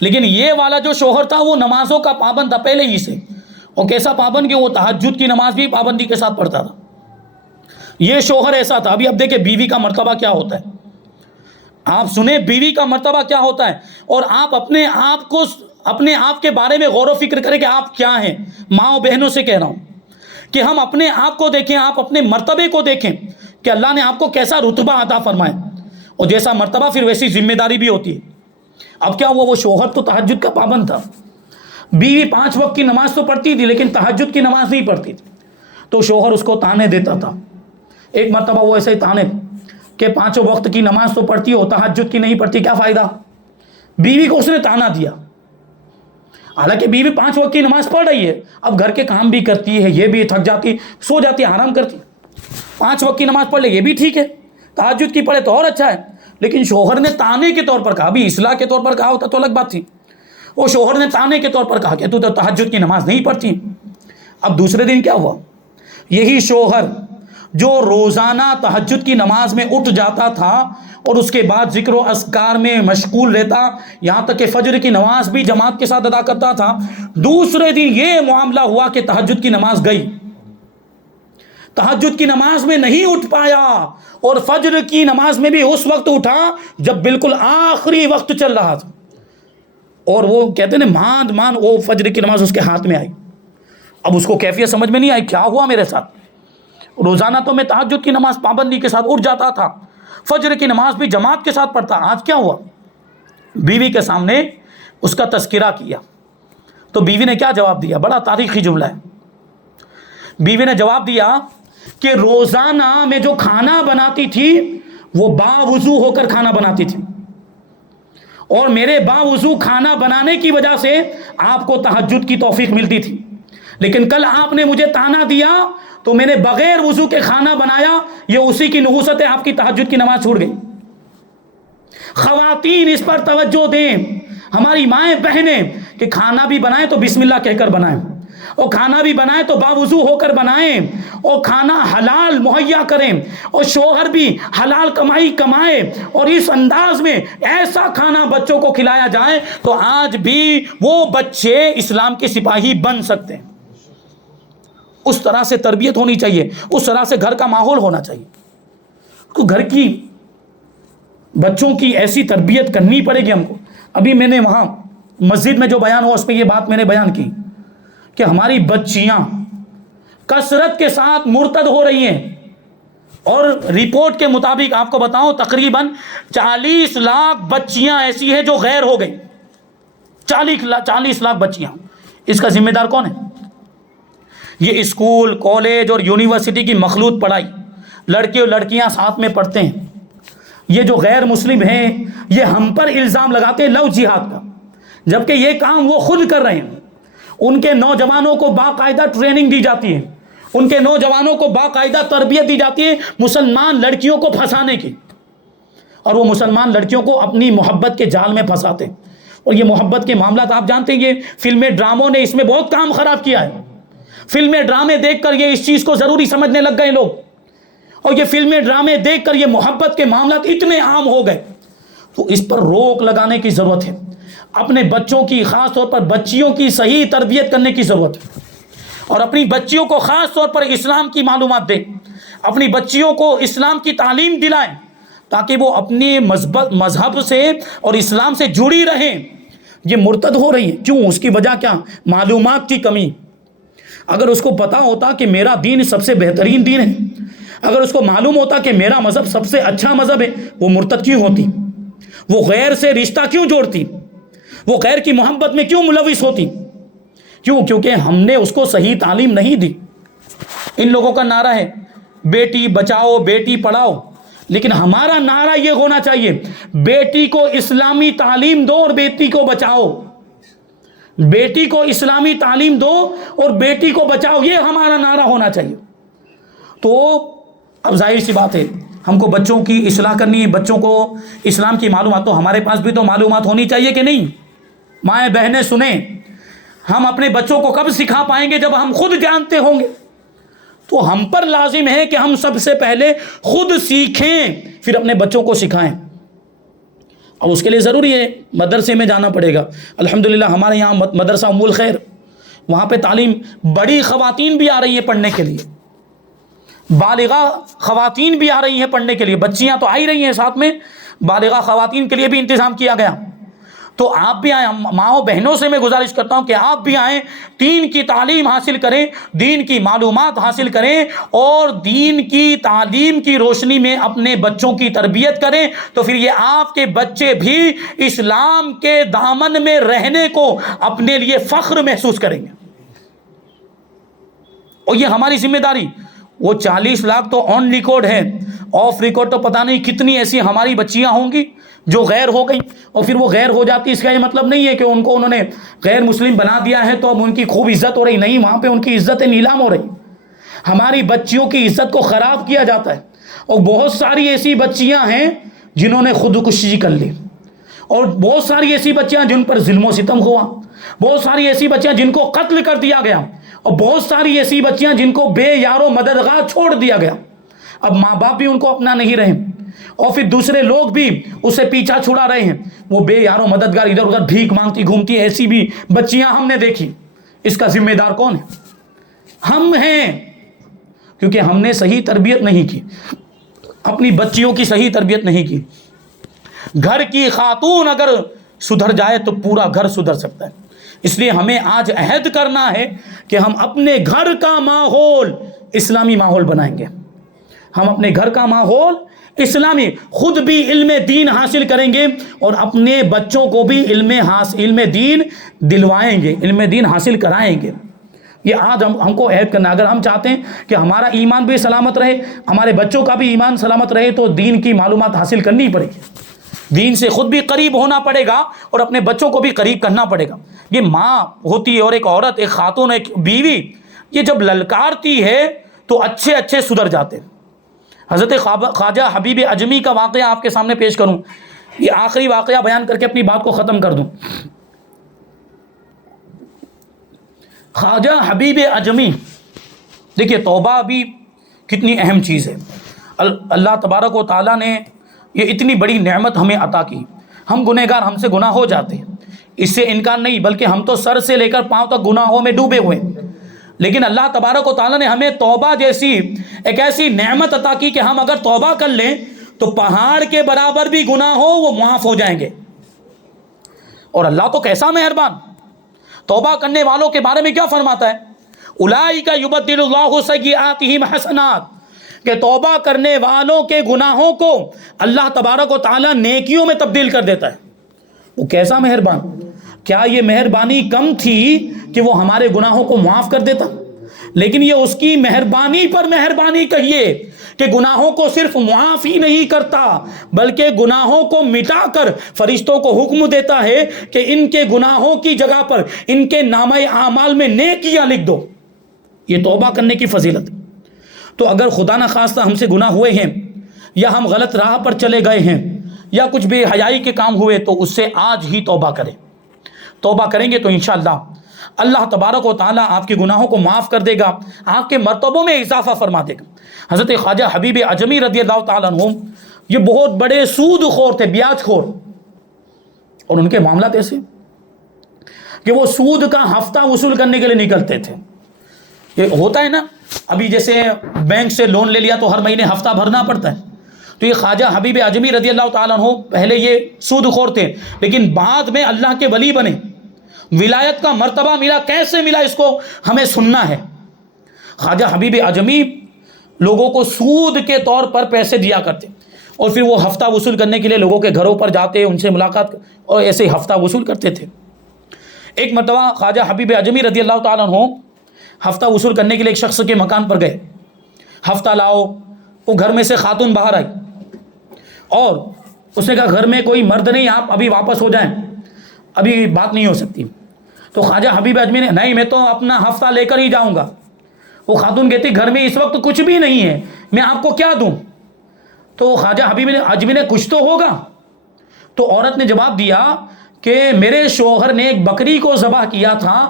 لیکن یہ والا جو شوہر تھا وہ نمازوں کا پابند تھا پہلے ہی سے، اور کیسا پابند کہ وہ تہجد کی نماز بھی پابندی کے ساتھ پڑھتا تھا۔ یہ شوہر ایسا تھا۔ ابھی اب دیکھیں بیوی کا مرتبہ کیا ہوتا ہے، آپ سنیں بیوی کا مرتبہ کیا ہوتا ہے، اور آپ اپنے آپ کے بارے میں غور و فکر کریں کہ آپ کیا ہیں۔ ماؤں بہنوں سے کہہ رہا ہوں کہ ہم اپنے آپ کو دیکھیں، آپ اپنے مرتبے کو دیکھیں کہ اللہ نے آپ کو کیسا رتبہ عطا فرمائے، اور جیسا مرتبہ پھر ویسی ذمہ داری بھی ہوتی ہے۔ اب کیا ہوا، وہ شوہر تو تہجد کا پابند تھا، بیوی 5 وقت کی نماز تو پڑھتی تھی لیکن تہجد کی نماز نہیں پڑھتی تھی، تو شوہر اس کو تانے دیتا تھا۔ ایک مرتبہ وہ ایسے ہی تانے کہ 5 وقت کی نماز تو پڑھتی ہو، تہجد کی نہیں پڑھتی، کیا فائدہ؟ بیوی کو اس نے تانا دیا، حالانکہ بیوی 5 وقت کی نماز پڑھ رہی ہے، اب گھر کے کام بھی کرتی ہے، یہ بھی تھک جاتی، سو جاتی، آرام کرتی، 5 وقت کی نماز پڑھ لے یہ بھی ٹھیک ہے، تہجد کی پڑھے تو اور اچھا ہے، لیکن شوہر نے تانے کے طور پر کہا، بھی اصلاح کے طور پر کہا ہوتا تو الگ بات تھی، وہ شوہر نے تانے کے طور پر کہا کہ تو تہجد کی نماز نہیں پڑھتی۔ اب دوسرے دن کیا ہوا، یہی شوہر جو روزانہ تہجد کی نماز میں اٹھ جاتا تھا اور اس کے بعد ذکر و اذکار میں مشغول رہتا، یہاں تک کہ فجر کی نماز بھی جماعت کے ساتھ ادا کرتا تھا، دوسرے دن یہ معاملہ ہوا کہ تہجد کی نماز گئی، تہجد کی نماز میں نہیں اٹھ پایا، اور فجر کی نماز میں بھی اس وقت اٹھا جب بالکل آخری وقت چل رہا تھا، اور وہ کہتے ہیں مان وہ فجر کی نماز اس کے ہاتھ میں آئی۔ اب اس کو کیفیت سمجھ میں نہیں آئی، کیا ہوا میرے ساتھ، روزانہ تو میں تہجد کی نماز پابندی کے ساتھ اٹھ جاتا تھا، فجر کی نماز بھی جماعت کے ساتھ پڑھتا، آج کیا ہوا؟ بیوی کے سامنے اس کا تذکرہ کیا، تو بیوی نے کیا جواب دیا، بڑا تاریخی جملہ ہے۔ بیوی نے جواب دیا کہ روزانہ میں جو کھانا بناتی تھی وہ باوضو ہو کر کھانا بناتی تھی، اور میرے باوضو کھانا بنانے کی وجہ سے آپ کو تہجد کی توفیق ملتی تھی، لیکن کل آپ نے مجھے تانا دیا تو میں نے بغیر وضو کے کھانا بنایا، یہ اسی کی نحوست ہے، آپ کی تہجد کی نماز چھوڑ گئی۔ خواتین اس پر توجہ دیں، ہماری مائیں بہنیں، کہ کھانا بھی بنائیں تو بسم اللہ کہہ کر بنائیں، اور کھانا بھی بنائیں تو باوضو ہو کر بنائیں، اور کھانا حلال مہیا کریں، اور شوہر بھی حلال کمائی کمائے، اور اس انداز میں ایسا کھانا بچوں کو کھلایا جائے تو آج بھی وہ بچے اسلام کے سپاہی بن سکتے ہیں۔ اس طرح سے تربیت ہونی چاہیے، اس طرح سے گھر کا ماحول ہونا چاہیے، تو گھر کی بچوں کی ایسی تربیت کرنی پڑے گی ہم کو۔ ابھی میں نے وہاں مسجد میں جو بیان ہوا اس میں یہ بات میں نے بیان کی کہ ہماری بچیاں کثرت کے ساتھ مرتد ہو رہی ہیں، اور رپورٹ کے مطابق آپ کو بتاؤں تقریباً 40 لاکھ بچیاں ایسی ہیں جو غیر ہو گئی، 40 لاکھ بچیاں۔ اس کا ذمہ دار کون ہے؟ یہ اسکول، کالج اور یونیورسٹی کی مخلوط پڑھائی، لڑکے اور لڑکیاں ساتھ میں پڑھتے ہیں، یہ جو غیر مسلم ہیں یہ ہم پر الزام لگاتے ہیں لو جہاد کا، جبکہ یہ کام وہ خود کر رہے ہیں۔ ان کے نوجوانوں کو باقاعدہ ٹریننگ دی جاتی ہے، ان کے نوجوانوں کو باقاعدہ تربیت دی جاتی ہے مسلمان لڑکیوں کو پھنسانے کی، اور وہ مسلمان لڑکیوں کو اپنی محبت کے جال میں پھنساتے ہیں۔ اور یہ محبت کے معاملات آپ جانتے ہیں، یہ فلمیں ڈراموں نے اس میں بہت کام خراب کیا ہے۔ فلمیں ڈرامے دیکھ کر یہ اس چیز کو ضروری سمجھنے لگ گئے لوگ، اور یہ فلمیں ڈرامے دیکھ کر یہ محبت کے معاملات اتنے عام ہو گئے۔ تو اس پر روک لگانے کی ضرورت ہے، اپنے بچوں کی، خاص طور پر بچیوں کی صحیح تربیت کرنے کی ضرورت ہے، اور اپنی بچیوں کو خاص طور پر اسلام کی معلومات دیں، اپنی بچیوں کو اسلام کی تعلیم دلائیں تاکہ وہ اپنے مذہب سے اور اسلام سے جڑی رہیں۔ یہ مرتد ہو رہی ہے، کیوں؟ اس کی وجہ کیا؟ معلومات کی کمی۔ اگر اس کو پتا ہوتا کہ میرا دین سب سے بہترین دین ہے، اگر اس کو معلوم ہوتا کہ میرا مذہب سب سے اچھا مذہب ہے، وہ مرتد کیوں ہوتی؟ وہ غیر سے رشتہ کیوں جوڑتی؟ وہ غیر کی محبت میں کیوں ملوث ہوتی؟ کیوں؟ کیونکہ ہم نے اس کو صحیح تعلیم نہیں دی۔ ان لوگوں کا نعرہ ہے بیٹی بچاؤ بیٹی پڑھاؤ، لیکن ہمارا نعرہ یہ ہونا چاہیے بیٹی کو اسلامی تعلیم دو اور بیٹی کو بچاؤ، بیٹی کو اسلامی تعلیم دو اور بیٹی کو بچاؤ، یہ ہمارا نعرہ ہونا چاہیے۔ تو اب ظاہر سی بات ہے ہم کو بچوں کی اصلاح کرنی ہے، بچوں کو اسلام کی معلومات، تو ہمارے پاس بھی تو معلومات ہونی چاہیے کہ نہیں؟ مائیں بہنیں سنیں، ہم اپنے بچوں کو کب سکھا پائیں گے؟ جب ہم خود جانتے ہوں گے۔ تو ہم پر لازم ہے کہ ہم سب سے پہلے خود سیکھیں، پھر اپنے بچوں کو سکھائیں۔ اور اس کے لیے ضروری ہے مدرسے میں جانا پڑے گا۔ الحمدللہ ہمارے یہاں مدرسہ ام الخیر، وہاں پہ تعلیم، بڑی خواتین بھی آ رہی ہیں پڑھنے کے لیے، بالغہ خواتین بھی آ رہی ہیں پڑھنے کے لیے، بچیاں تو آ ہی رہی ہیں، ساتھ میں بالغہ خواتین کے لیے بھی انتظام کیا گیا۔ تو آپ بھی آئیں، ماؤں بہنوں سے میں گزارش کرتا ہوں کہ آپ بھی آئیں، دین کی تعلیم حاصل کریں، دین کی معلومات حاصل کریں، اور دین کی تعلیم کی روشنی میں اپنے بچوں کی تربیت کریں، تو پھر یہ آپ کے بچے بھی اسلام کے دامن میں رہنے کو اپنے لیے فخر محسوس کریں گے۔ اور یہ ہماری ذمہ داری۔ وہ 40 لاکھ تو آن ریکارڈ ہے، آف ریکارڈ تو پتہ نہیں کتنی ایسی ہماری بچیاں ہوں گی جو غیر ہو گئی، اور پھر وہ غیر ہو جاتی۔ اس کا یہ مطلب نہیں ہے کہ ان کو انہوں نے غیر مسلم بنا دیا ہے تو اب ان کی خوب عزت ہو رہی، نہیں، وہاں پہ ان کی عزت نیلام ہو رہی، ہماری بچیوں کی عزت کو خراب کیا جاتا ہے۔ اور بہت ساری ایسی بچیاں ہیں جنہوں نے خودکشی کر لی، اور بہت ساری ایسی بچیاں جن پر ظلم و ستم ہوا، بہت ساری ایسی بچیاں جن کو قتل کر دیا گیا، اور بہت ساری ایسی بچیاں جن کو بے یار و مددگار چھوڑ دیا گیا۔ اب ماں باپ بھی ان کو اپنا نہیں رہے، اور پھر دوسرے لوگ بھی اسے پیچھا چھڑا رہے ہیں، وہ بے یار و مددگار ادھر ادھر بھیک مانگتی گھومتی، ایسی بھی بچیاں ہم نے دیکھی۔ اس کا ذمہ دار کون ہے؟ ہم ہیں، کیونکہ ہم نے صحیح تربیت نہیں کی، اپنی بچیوں کی صحیح تربیت نہیں کی۔ گھر کی خاتون اگر سدھر جائے تو پورا گھر سدھر سکتا ہے۔ اس لیے ہمیں آج عہد کرنا ہے کہ ہم اپنے گھر کا ماحول اسلامی ماحول بنائیں گے، ہم اپنے گھر کا ماحول اسلامی، خود بھی علم دین حاصل کریں گے اور اپنے بچوں کو بھی علم دین دلوائیں گے، علم دین حاصل کرائیں گے۔ یہ آج ہم کو عہد کرنا، اگر ہم چاہتے ہیں کہ ہمارا ایمان بھی سلامت رہے، ہمارے بچوں کا بھی ایمان سلامت رہے، تو دین کی معلومات حاصل کرنی پڑے گی، دین سے خود بھی قریب ہونا پڑے گا اور اپنے بچوں کو بھی قریب کرنا پڑے گا۔ یہ ماں ہوتی ہے اور ایک عورت، ایک خاتون، ایک بیوی، یہ جب للکارتی ہے تو اچھے اچھے سدھر جاتے ہیں۔ حضرت خواجہ حبیب اجمی کا واقعہ آپ کے سامنے پیش کروں، یہ آخری واقعہ بیان کر کے اپنی بات کو ختم کر دوں۔ خواجہ حبیب اجمی، دیکھیے توبہ بھی کتنی اہم چیز ہے۔ اللہ تبارک و تعالیٰ نے یہ اتنی بڑی نعمت ہمیں عطا کی۔ ہم گنہگار، ہم سے گناہ ہو جاتے ہیں، اس سے انکار نہیں، بلکہ ہم تو سر سے لے کر پاؤں تک گناہوں میں ڈوبے ہوئے ہیں، لیکن اللہ تبارک و تعالیٰ نے ہمیں توبہ جیسی ایک ایسی نعمت عطا کی کہ ہم اگر توبہ کر لیں تو پہاڑ کے برابر بھی گناہ ہو وہ معاف ہو جائیں گے۔ اور اللہ تو کیسا مہربان، توبہ کرنے والوں کے بارے میں کیا فرماتا ہے؟ اولئک یبدل اللہ سیئاتہم حسنات، کہ توبہ کرنے والوں کے گناہوں کو اللہ تبارک و تعالیٰ نیکیوں میں تبدیل کر دیتا ہے۔ وہ کیسا مہربان، کیا یہ مہربانی کم تھی کہ وہ ہمارے گناہوں کو معاف کر دیتا؟ لیکن یہ اس کی مہربانی پر مہربانی کہیے کہ گناہوں کو صرف معاف ہی نہیں کرتا بلکہ گناہوں کو مٹا کر فرشتوں کو حکم دیتا ہے کہ ان کے گناہوں کی جگہ پر ان کے نامہ اعمال میں نیکیاں لکھ دو۔ یہ توبہ کرنے کی فضیلت۔ تو اگر خدا نخواستہ ہم سے گناہ ہوئے ہیں یا ہم غلط راہ پر چلے گئے ہیں یا کچھ بے حیائی کے کام ہوئے تو اس سے آج ہی توبہ کریں۔ توبہ کریں گے تو انشاءاللہ اللہ تبارک و تعالیٰ آپ کے گناہوں کو معاف کر دے گا، آپ کے مرتبوں میں اضافہ فرما دے گا۔ حضرت خواجہ حبیب اجمی رضی اللہ تعالیٰ عنہ یہ بہت بڑے سود خور تھے، بیاج خور، اور ان کے معاملات ایسے کہ وہ سود کا ہفتہ وصول کرنے کے لیے نکلتے تھے۔ یہ ہوتا ہے نا، ابھی جیسے بینک سے لون لے لیا تو ہر مہینے ہفتہ بھرنا پڑتا ہے، تو یہ خواجہ حبیب اجمی رضی اللہ تعالیٰ عنہ پہلے یہ سود خور تھے لیکن بعد میں اللہ کے ولی بنے، ولایت کا مرتبہ ملا۔ کیسے ملا اس کو ہمیں سننا ہے۔ خواجہ حبیب اجمی لوگوں کو سود کے طور پر پیسے دیا کرتے اور پھر وہ ہفتہ وصول کرنے کے لیے لوگوں کے گھروں پر جاتے، ان سے ملاقات اور ایسے ہی ہفتہ وصول کرتے تھے۔ ایک مرتبہ خواجہ حبیب اجمی رضی اللہ تعالیٰ عنہ ہفتہ وصول کرنے کے لیے ایک شخص کے مکان پر گئے، ہفتہ لاؤ۔ وہ گھر میں سے خاتون باہر آئی اور اس نے کہا گھر میں کوئی مرد نہیں، آپ ابھی واپس ہو جائیں، ابھی بات نہیں ہو سکتی۔ تو خواجہ حبیب اجمی نے نہیں، میں تو اپنا ہفتہ لے کر ہی جاؤں گا۔ وہ خاتون کہتی گھر میں اس وقت کچھ بھی نہیں ہے، میں آپ کو کیا دوں؟ تو خواجہ حبیب اجمی نے کچھ تو ہوگا۔ تو عورت نے جواب دیا کہ میرے شوہر نے ایک بکری کو ذبح کیا تھا،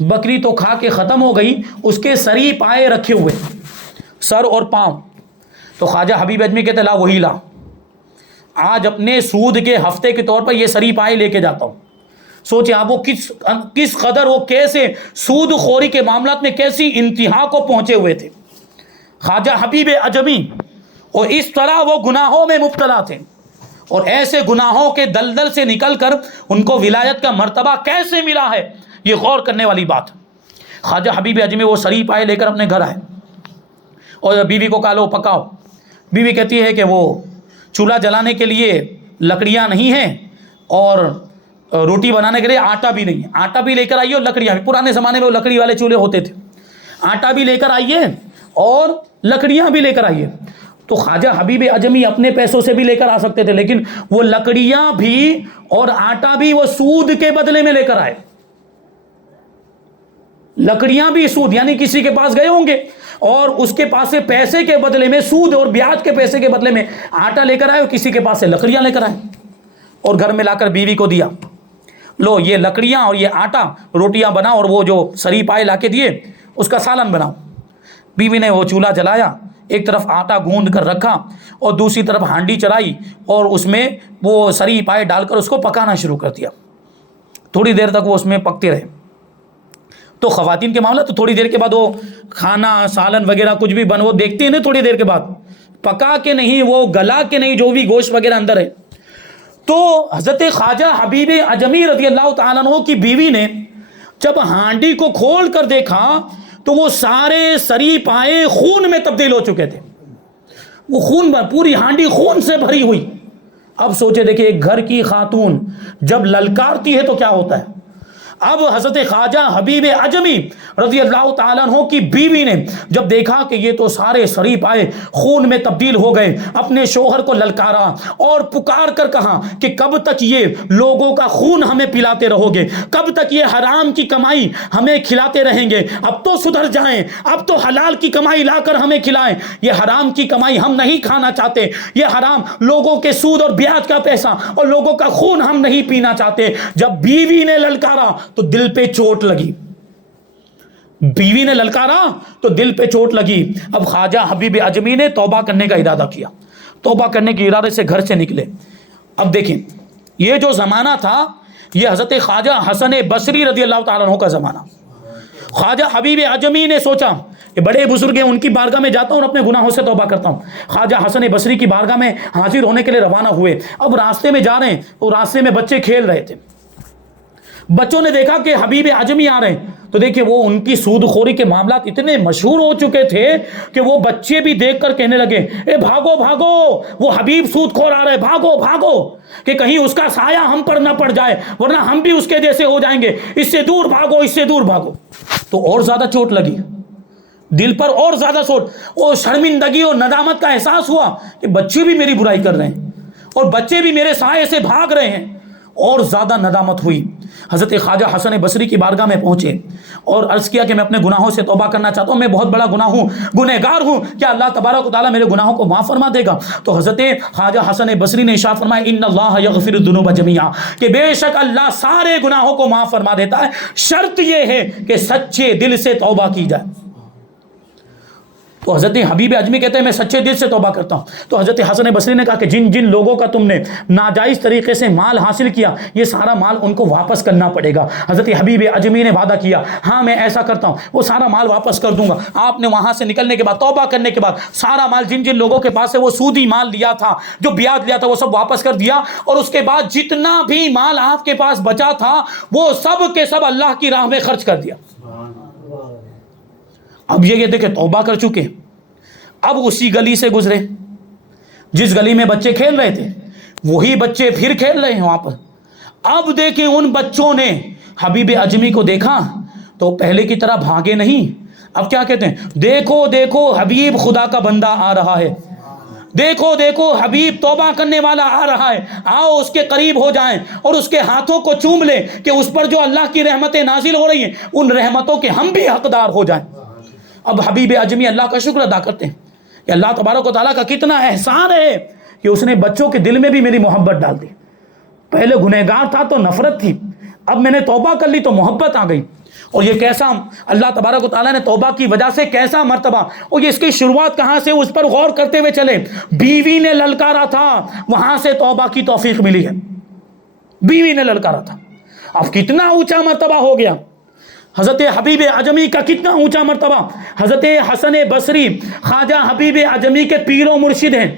بکری تو کھا کے ختم ہو گئی، اس کے سری پائے رکھے ہوئے، سر اور پاؤں۔ تو خواجہ حبیب اجمی کہتے لا وہی لا، آج اپنے سود کے ہفتے کے طور پر یہ سری پائے لے کے جاتا ہوں۔ سوچے آپ وہ کس قدر وہ کیسے سود خوری کے معاملات میں کیسی انتہا کو پہنچے ہوئے تھے خواجہ حبیب اجمی، اور اس طرح وہ گناہوں میں مبتلا تھے، اور ایسے گناہوں کے دلدل سے نکل کر ان کو ولایت کا مرتبہ کیسے ملا ہے، یہ غور کرنے والی بات۔ خواجہ حبیب اجمی وہ سری پائے لے کر اپنے گھر آئے اور بیوی کو کہا لو پکاؤ۔ بیوی کہتی ہے کہ وہ چولہا جلانے کے لیے لکڑیاں نہیں ہیں اور روٹی بنانے کے لیے آٹا بھی نہیں ہے، آٹا بھی لے کر آئیے اور لکڑیاں بھی۔ پرانے زمانے میں وہ لکڑی والے چولہے ہوتے تھے، آٹا بھی لے کر آئیے اور لکڑیاں بھی لے کر آئیے۔ تو خواجہ حبیب اجمی اپنے پیسوں سے بھی لے کر آ سکتے تھے لیکن وہ لکڑیاں بھی اور آٹا بھی وہ سود کے بدلے میں لے کر آئے۔ لکڑیاں بھی سود، یعنی کسی کے پاس گئے ہوں گے اور اس کے پاس سے پیسے کے بدلے میں سود اور بیاج کے پیسے کے بدلے میں آٹا لے کر آئے اور کسی کے پاس سے لکڑیاں لے کر آئے اور گھر میں لا کر بیوی کو دیا، لو یہ لکڑیاں اور یہ آٹا، روٹیاں بناؤ اور وہ جو سری پائے لا کے دیے اس کا سالن بناؤ۔ بیوی نے وہ چولہا جلایا، ایک طرف آٹا گوندھ کر رکھا اور دوسری طرف ہانڈی چڑھائی اور اس میں وہ سری پائے ڈال کر اس کو پکانا شروع کر دیا۔ تھوڑی دیر تک وہ اس میں پکتے رہے۔ تو خواتین کے معاملہ تو تھوڑی دیر کے بعد وہ کھانا سالن وغیرہ کچھ بھی وہ دیکھتے ہیں نا، تھوڑی دیر کے بعد پکا کے نہیں، وہ گلا کے نہیں، جو بھی گوشت وغیرہ اندر ہے۔ تو حضرت خواجہ حبیب اجمی رضی اللہ تعالیٰ عنہ کی بیوی نے جب ہانڈی کو کھول کر دیکھا تو وہ سارے سری پائے خون میں تبدیل ہو چکے تھے، وہ خون پوری ہانڈی خون سے بھری ہوئی۔ اب سوچے دیکھیں ایک گھر کی خاتون جب للکارتی ہے تو کیا ہوتا ہے۔ اب حضرت خواجہ حبیب اجمی رضی اللہ تعالیٰ عنہ کی بیوی نے جب دیکھا کہ یہ تو سارے سری پائے خون میں تبدیل ہو گئے، اپنے شوہر کو للکارا اور پکار کر کہا کہ کب تک یہ لوگوں کا خون ہمیں پلاتے رہو گے، کب تک یہ حرام کی کمائی ہمیں کھلاتے رہیں گے، اب تو سدھر جائیں، اب تو حلال کی کمائی لا کر ہمیں کھلائیں، یہ حرام کی کمائی ہم نہیں کھانا چاہتے، یہ حرام لوگوں کے سود اور بیاج کا پیسہ اور لوگوں کا خون ہم نہیں پینا چاہتے۔ جب بیوی نے للکارا تو دل پہ چوٹ لگی، بیوی نے للکارا تو دل پہ چوٹ لگی۔ اب خواجہ حبیب اجمی نے توبہ کرنے کا ارادہ کیا، توبہ کرنے کے ارادے سے گھر سے نکلے۔ اب دیکھیں یہ جو زمانہ تھا یہ حضرت خواجہ حسن بصری رضی اللہ تعالیٰ عنہ کا زمانہ۔ خواجہ حبیب اجمی نے سوچا کہ بڑے بزرگ ہیں، ان کی بارگاہ میں جاتا ہوں اور اپنے گناہوں سے توبہ کرتا ہوں۔ خواجہ حسن بصری کی بارگاہ میں حاضر ہونے کے لیے روانہ ہوئے۔ اب راستے میں جا رہے ہیں، اور راستے میں بچے کھیل رہے تھے، بچوں نے دیکھا کہ حبیب اجمی آ رہے ہیں تو دیکھیں وہ ان کی سود خوری کے معاملات اتنے مشہور ہو چکے تھے کہ وہ بچے بھی دیکھ کر کہنے لگے اے بھاگو بھاگو، وہ حبیب سود خور آ رہے، بھاگو بھاگو کہ کہیں اس کا سایہ ہم پر نہ پڑ جائے ورنہ ہم بھی اس کے جیسے ہو جائیں گے، اس سے دور بھاگو، اس سے دور بھاگو۔ تو اور زیادہ چوٹ لگی دل پر، اور زیادہ چوٹ، وہ شرمندگی اور ندامت کا احساس ہوا کہ بچے بھی میری برائی کر رہے ہیں اور بچے بھی میرے سائے سے بھاگ رہے ہیں، اور زیادہ ندامت ہوئی۔ حضرت خواجہ حسن بصری کی بارگاہ میں پہنچے اور عرض کیا کہ میں اپنے گناہوں سے توبہ کرنا چاہتا ہوں، میں بہت بڑا گنہگار ہوں، کیا اللہ تبارک و تعالیٰ میرے گناہوں کو معاف فرما دے گا؟ تو حضرت خواجہ حسن بصری نے ارشاد فرمایا ان اللہ یغفر الذنوب جميعا، کہ بے شک اللہ سارے گناہوں کو معاف فرما دیتا ہے، شرط یہ ہے کہ سچے دل سے توبہ کی جائے۔ تو حضرت حبیب اجمی کہتے ہیں میں سچے دل سے توبہ کرتا ہوں۔ تو حضرت حسن بصری نے کہا کہ جن جن لوگوں کا تم نے ناجائز طریقے سے مال حاصل کیا، یہ سارا مال ان کو واپس کرنا پڑے گا۔ حضرت حبیب اجمی نے وعدہ کیا ہاں میں ایسا کرتا ہوں، وہ سارا مال واپس کر دوں گا۔ آپ نے وہاں سے نکلنے کے بعد، توبہ کرنے کے بعد، سارا مال جن جن لوگوں کے پاس سے وہ سودی مال لیا تھا، جو بیاج لیا تھا، وہ سب واپس کر دیا، اور اس کے بعد جتنا بھی مال آپ کے پاس بچا تھا وہ سب کے سب اللہ کی راہ میں خرچ کر دیا۔ اب یہ دیکھیں توبہ کر چکے، اب اسی گلی سے گزرے جس گلی میں بچے کھیل رہے تھے، وہی بچے پھر کھیل رہے ہیں وہاں پر۔ اب دیکھیں ان بچوں نے حبیب اجمی کو دیکھا تو پہلے کی طرح بھاگے نہیں، اب کیا کہتے ہیں دیکھو دیکھو حبیب خدا کا بندہ آ رہا ہے، دیکھو دیکھو حبیب توبہ کرنے والا آ رہا ہے، آؤ اس کے قریب ہو جائیں اور اس کے ہاتھوں کو چوم لیں کہ اس پر جو اللہ کی رحمتیں نازل ہو رہی ہیں ان رحمتوں کے ہم بھی حقدار ہو جائیں۔ اب حبیب اجمی اللہ کا شکر ادا کرتے ہیں کہ اللہ تبارک و تعالیٰ کا کتنا احسان ہے کہ اس نے بچوں کے دل میں بھی میری محبت ڈال دی۔ پہلے گنہگار تھا تو نفرت تھی، اب میں نے توبہ کر لی تو محبت آ گئی۔ اور یہ کیسا اللہ تبارک و تعالیٰ نے توبہ کی وجہ سے کیسا مرتبہ، اور یہ اس کی شروعات کہاں سے، اس پر غور کرتے ہوئے چلے۔ بیوی نے للکارا تھا، وہاں سے توبہ کی توفیق ملی ہے، بیوی نے للکارا تھا، اب کتنا اونچا مرتبہ ہو گیا۔ حضرت حبیب اجمی کا کتنا اونچا مرتبہ، حضرت حسن بصری خواجہ حبیب اجمی کے پیر و مرشد ہیں،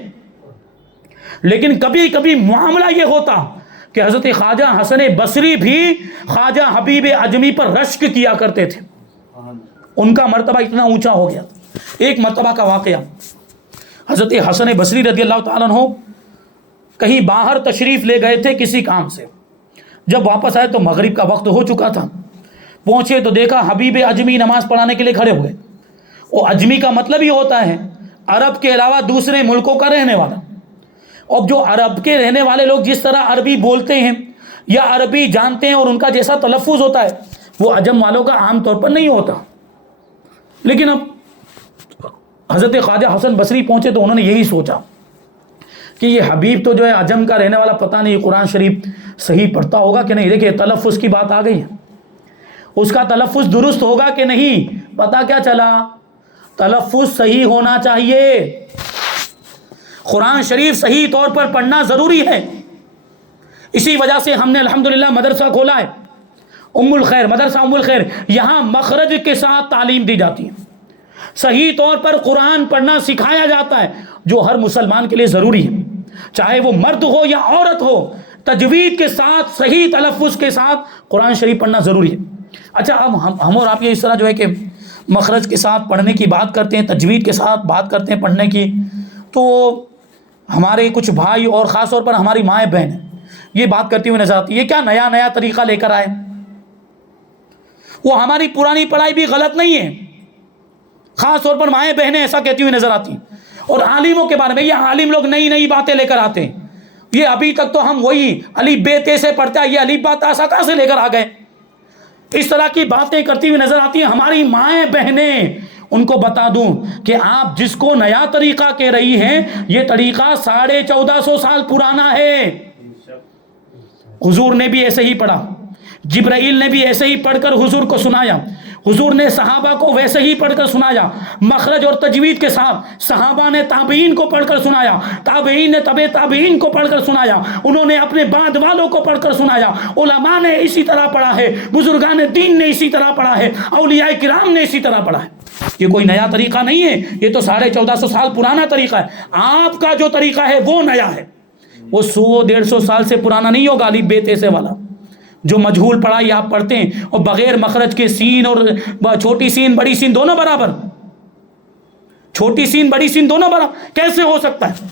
لیکن کبھی کبھی معاملہ یہ ہوتا کہ حضرت خواجہ حسن بصری بھی خواجہ حبیب اجمی پر رشک کیا کرتے تھے، ان کا مرتبہ اتنا اونچا ہو گیا۔ ایک مرتبہ کا واقعہ، حضرت حسن بصری رضی اللہ تعالیٰ عنہ کہیں باہر تشریف لے گئے تھے کسی کام سے، جب واپس آئے تو مغرب کا وقت ہو چکا تھا۔ پہنچے تو دیکھا حبیب اجمی نماز پڑھانے کے لیے کھڑے ہوئے، اور اجمی کا مطلب ہی ہوتا ہے عرب کے علاوہ دوسرے ملکوں کا رہنے والا۔ اور جو عرب کے رہنے والے لوگ جس طرح عربی بولتے ہیں یا عربی جانتے ہیں اور ان کا جیسا تلفظ ہوتا ہے وہ عجم والوں کا عام طور پر نہیں ہوتا۔ لیکن اب حضرت خواجہ حسن بصری پہنچے تو انہوں نے یہی سوچا کہ یہ حبیب تو جو ہے عجم کا رہنے والا، پتہ نہیں قرآن شریف صحیح پڑھتا ہوگا کہ نہیں۔ دیکھیے تلفظ کی بات آ گئی ہے، اس کا تلفظ درست ہوگا کہ نہیں، پتہ کیا چلا تلفظ صحیح ہونا چاہیے، قرآن شریف صحیح طور پر پڑھنا ضروری ہے۔ اسی وجہ سے ہم نے الحمدللہ مدرسہ کھولا ہے، مدرسہ ام الخیر، یہاں مخرج کے ساتھ تعلیم دی جاتی ہے، صحیح طور پر قرآن پڑھنا سکھایا جاتا ہے، جو ہر مسلمان کے لیے ضروری ہے، چاہے وہ مرد ہو یا عورت ہو، تجوید کے ساتھ صحیح تلفظ کے ساتھ قرآن شریف پڑھنا ضروری ہے۔ اچھا اب ہم اور آپ یہ اس طرح جو ہے کہ مخرج کے ساتھ پڑھنے کی بات کرتے ہیں، تجوید کے ساتھ بات کرتے ہیں پڑھنے کی، تو ہمارے کچھ بھائی اور خاص طور پر ہماری مائیں بہن یہ بات کرتی ہوئی نظر آتی ہے، یہ کیا نیا نیا طریقہ لے کر آئے؟ وہ ہماری پرانی پڑھائی بھی غلط نہیں ہے، خاص طور پر مائیں بہنیں ایسا کہتی ہوئی نظر آتی ہیں۔ اور عالموں کے بارے میں، یہ عالم لوگ نئی نئی باتیں لے کر آتے ہیں، یہ ابھی تک تو ہم وہی الف بے تے سے پڑھتا ہے، یہ الف با تا سا کہاں سے لے کر آ گئے؟ اس طرح کی باتیں کرتی ہوئی نظر آتی ہیں ہماری مائیں بہنیں۔ ان کو بتا دوں کہ آپ جس کو نیا طریقہ کہہ رہی ہیں یہ طریقہ 1450 سال پرانا ہے۔ حضور نے بھی ایسے ہی پڑھا، جبرائیل نے بھی ایسے ہی پڑھ کر حضور کو سنایا، حضور نے صحابہ کو ویسے ہی پڑھ کر سنایا، مخرج اور تجوید کے ساتھ۔ صحابہ نے تابعین کو پڑھ کر سنایا، تابعین نے تبع تابعین کو پڑھ کر سنایا، انہوں نے اپنے بعد والوں کو پڑھ کر سنایا، علماء نے اسی طرح پڑھا ہے، بزرگان دین نے اسی طرح پڑھا ہے، اولیاء کرام نے اسی طرح پڑھا ہے۔ یہ کوئی نیا طریقہ نہیں ہے، یہ تو 1450 سال پرانا طریقہ ہے۔ آپ کا جو طریقہ ہے وہ نیا ہے، وہ 100-150 سال سے پرانا نہیں ہوگا الف بے تے سے والا، جو مجہول پڑھائی آپ پڑھتے ہیں اور بغیر مخرج کے سین اور چھوٹی سین بڑی سین دونوں برابر، چھوٹی سین بڑی سین دونوں برابر کیسے ہو سکتا ہے؟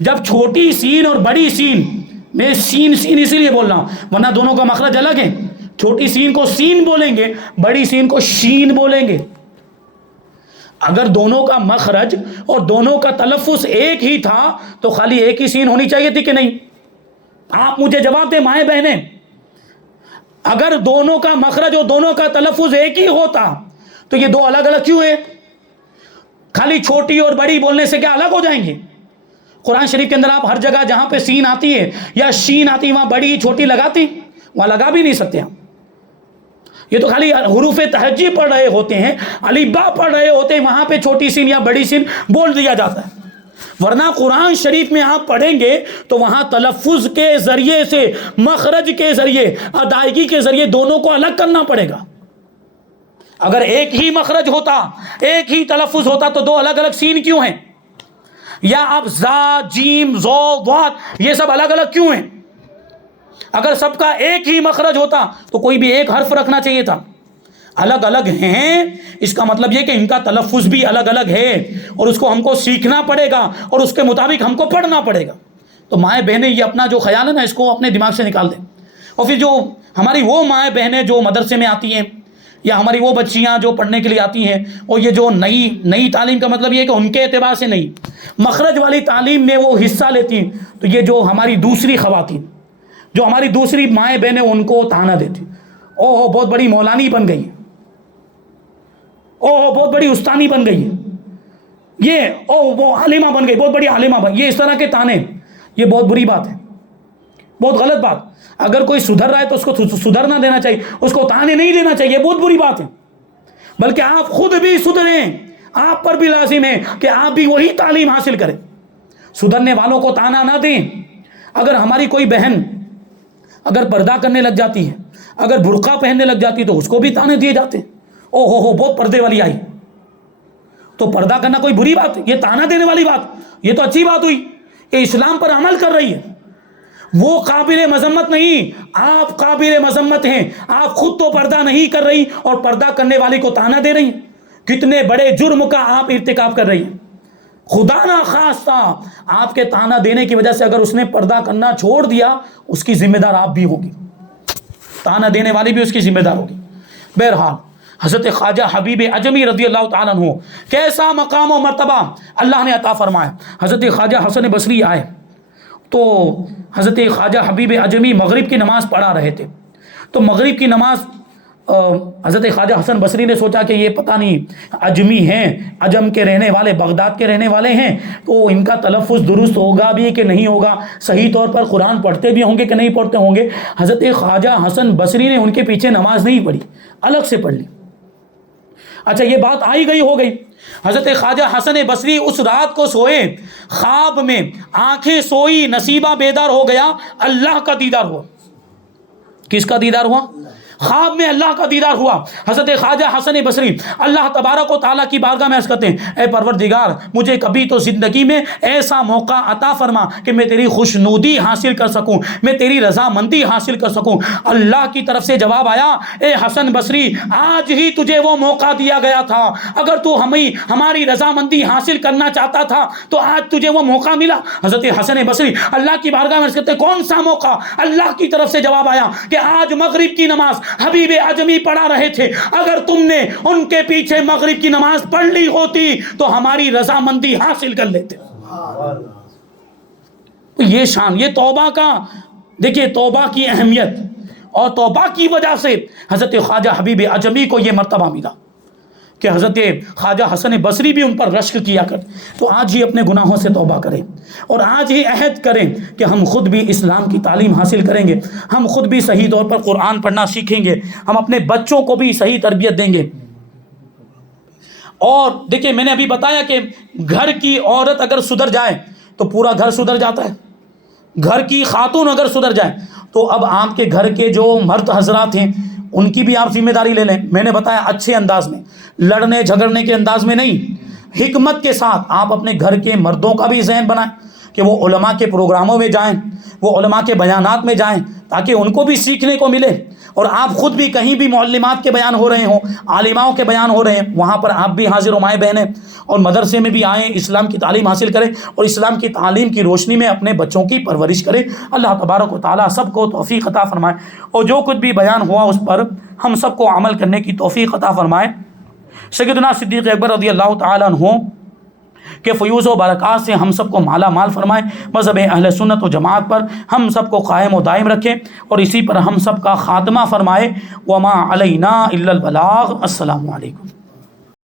جب چھوٹی سین اور بڑی سین، میں سین سین اسی لیے بول رہا ہوں ورنہ دونوں کا مخرج الگ ہے، چھوٹی سین کو سین بولیں گے، بڑی سین کو شین بولیں گے۔ اگر دونوں کا مخرج اور دونوں کا تلفظ ایک ہی تھا تو خالی ایک ہی سین ہونی چاہیے تھی کہ نہیں؟ آپ مجھے جواب دیں مائیں بہنیں، اگر دونوں کا مخرج اور دونوں کا تلفظ ایک ہی ہوتا تو یہ دو الگ الگ کیوں ہے؟ خالی چھوٹی اور بڑی بولنے سے کیا الگ ہو جائیں گے؟ قرآن شریف کے اندر آپ ہر جگہ جہاں پہ سین آتی ہے یا شین آتی ہے وہاں بڑی چھوٹی لگاتی؟ وہاں لگا بھی نہیں سکتے ہم۔ یہ تو خالی حروف تہجی پڑھ رہے ہوتے ہیں، الف پڑھ رہے ہوتے ہیں، وہاں پہ چھوٹی سین یا بڑی سین بول دیا جاتا ہے، ورنہ قرآن شریف میں آپ پڑھیں گے تو وہاں تلفظ کے ذریعے سے، مخرج کے ذریعے، ادائیگی کے ذریعے دونوں کو الگ کرنا پڑے گا۔ اگر ایک ہی مخرج ہوتا، ایک ہی تلفظ ہوتا تو دو الگ الگ سین کیوں ہیں؟ یا اب زا، جیم، زو، ضاد یہ سب الگ الگ کیوں ہیں؟ اگر سب کا ایک ہی مخرج ہوتا تو کوئی بھی ایک حرف رکھنا چاہیے تھا۔ الگ الگ ہیں، اس کا مطلب یہ کہ ان کا تلفظ بھی الگ الگ ہے اور اس کو ہم کو سیکھنا پڑے گا اور اس کے مطابق ہم کو پڑھنا پڑے گا۔ تو مائیں بہنیں یہ اپنا جو خیال ہے نا اس کو اپنے دماغ سے نکال دیں۔ اور پھر جو ہماری وہ مائیں بہنیں جو مدرسے میں آتی ہیں یا ہماری وہ بچیاں جو پڑھنے کے لیے آتی ہیں، اور یہ جو نئی تعلیم کا مطلب یہ ہے کہ ان کے اعتبار سے نہیں، مخرج والی تعلیم میں وہ حصہ لیتی ہیں، تو یہ جو ہماری دوسری خواتین، جو ہماری دوسری مائیں بہنیں ان کو تانا دیتی، او ہو بہت بڑی مولانی بن گئی ہے، او ہو بہت بڑی استانی بن گئی ہے، یہ او وہ عالمہ بن گئی، بہت بڑی عالمہ بن گئی، یہ اس طرح کے تانے، یہ بہت بری بات ہے، بہت غلط بات۔ اگر کوئی سدھر رہا ہے تو اس کو سدھرنا دینا چاہیے، اس کو تانے نہیں دینا چاہیے، بہت بری بات ہے۔ بلکہ آپ خود بھی سدھریں، آپ پر بھی لازم ہے کہ آپ بھی وہی تعلیم حاصل کریں، سدھرنے والوں کو تانا نہ دیں۔ اگر ہماری کوئی بہن اگر پردہ کرنے لگ جاتی ہے، اگر برقع پہننے لگ جاتی تو اس کو بھی تانے دیے جاتے ہیں، او ہو بہت پردے والی آئی۔ تو پردہ کرنا کوئی بری بات ہے؟ یہ تانا دینے والی بات، یہ تو اچھی بات ہوئی کہ اسلام پر عمل کر رہی ہے، وہ قابل مذمت نہیں، آپ قابل مذمت ہیں، آپ خود تو پردہ نہیں کر رہی اور پردہ کرنے والی کو تانا دے رہی ہیں۔ کتنے بڑے جرم کا آپ ارتکاب کر رہی ہیں۔ خدا نہ خواستہ آپ کے تانا دینے کی وجہ سے اگر اس نے پردہ کرنا چھوڑ دیا، اس کی ذمہ دار آپ بھی ہوگی، تانا دینے والی بھی اس کی ذمہ دار ہوگی۔ بہرحال حضرت خواجہ حبیب اجمی رضی اللہ تعالیٰ عنہ کیسا مقام و مرتبہ اللہ نے عطا فرمایا۔ حضرت خواجہ حسن بصری آئے تو حضرت خواجہ حبیب اجمی مغرب کی نماز پڑھا رہے تھے، تو مغرب کی نماز حضرت خواجہ حسن بصری نے سوچا کہ یہ پتہ نہیں اجمی ہیں، عجم کے رہنے والے، بغداد کے رہنے والے ہیں، تو ان کا تلفظ درست ہوگا بھی کہ نہیں ہوگا، صحیح طور پر قرآن پڑھتے بھی ہوں گے کہ نہیں پڑھتے ہوں گے۔ حضرت خواجہ حسن بصری نے ان کے پیچھے نماز نہیں پڑھی، الگ سے پڑھ لی۔ اچھا یہ بات آئی گئی ہو گئی۔ حضرت خواجہ حسن بصری اس رات کو سوئے، خواب میں آنکھیں سوئی، نصیبہ بیدار ہو گیا، اللہ کا دیدار ہوا۔ کس کا دیدار ہوا؟ خواب میں اللہ کا دیدار ہوا۔ حضرت خواجہ حسن بصری اللہ تبارک و تعالیٰ کی بارگاہ میں عرض کرتے ہیں، اے پروردگار مجھے کبھی تو زندگی میں ایسا موقع عطا فرما کہ میں تیری خوشنودی حاصل کر سکوں، میں تیری رضامندی حاصل کر سکوں۔ اللہ کی طرف سے جواب آیا، اے حسن بصری آج ہی تجھے وہ موقع دیا گیا تھا، اگر تو ہماری رضامندی حاصل کرنا چاہتا تھا تو آج تجھے وہ موقع ملا۔ حضرت حسن بصری اللہ کی بارگاہ میں عرض کرتے ہیں، کون سا موقع؟ اللہ کی طرف سے جواب آیا کہ آج مغرب کی نماز حبیب اجمی پڑھا رہے تھے، اگر تم نے ان کے پیچھے مغرب کی نماز پڑھ لی ہوتی تو ہماری رضامندی حاصل کر لیتے۔ یہ شان، یہ توبہ کا دیکھیے، توبہ کی اہمیت، اور توبہ کی وجہ سے حضرت خواجہ حبیب اجمی کو یہ مرتبہ ملا کہ حضرت خواجہ حسن بصری بھی ان پر رشک کیا کر۔ تو آج ہی اپنے گناہوں سے توبہ کریں اور آج ہی عہد کریں کہ ہم خود بھی اسلام کی تعلیم حاصل کریں گے، ہم خود بھی صحیح طور پر قرآن پڑھنا سیکھیں گے، ہم اپنے بچوں کو بھی صحیح تربیت دیں گے۔ اور دیکھیں میں نے ابھی بتایا کہ گھر کی عورت اگر سدھر جائے تو پورا گھر سدھر جاتا ہے، گھر کی خاتون اگر سدھر جائے تو اب آپ کے گھر کے جو مرد حضرات ہیں ان کی بھی آپ ذمہ داری لے لیں۔ میں نے بتایا اچھے انداز میں، لڑنے جھگڑنے کے انداز میں نہیں، حکمت کے ساتھ آپ اپنے گھر کے مردوں کا بھی ذہن بنائیں کہ وہ علماء کے پروگراموں میں جائیں، وہ علماء کے بیانات میں جائیں، تاکہ ان کو بھی سیکھنے کو ملے، اور آپ خود بھی کہیں بھی معلمات کے بیان ہو رہے ہوں، عالماؤں کے بیان ہو رہے ہیں، وہاں پر آپ بھی حاضر و مائیں بہنیں، اور مدرسے میں بھی آئیں، اسلام کی تعلیم حاصل کریں، اور اسلام کی تعلیم کی روشنی میں اپنے بچوں کی پرورش کریں۔ اللہ تبارک و تعالیٰ سب کو توفیق عطا فرمائے، اور جو کچھ بھی بیان ہوا اس پر ہم سب کو عمل کرنے کی توفیق عطا فرمائے۔ سیدنا صدیق اکبر رضی اللہ تعالیٰ عنہ کہ فیوز و برکات سے ہم سب کو مالا مال فرمائے، مذہب اہل سنت و جماعت پر ہم سب کو قائم و دائم رکھے، اور اسی پر ہم سب کا خاتمہ فرمائے۔ وما علینا الا البلاغ۔ السلام علیکم۔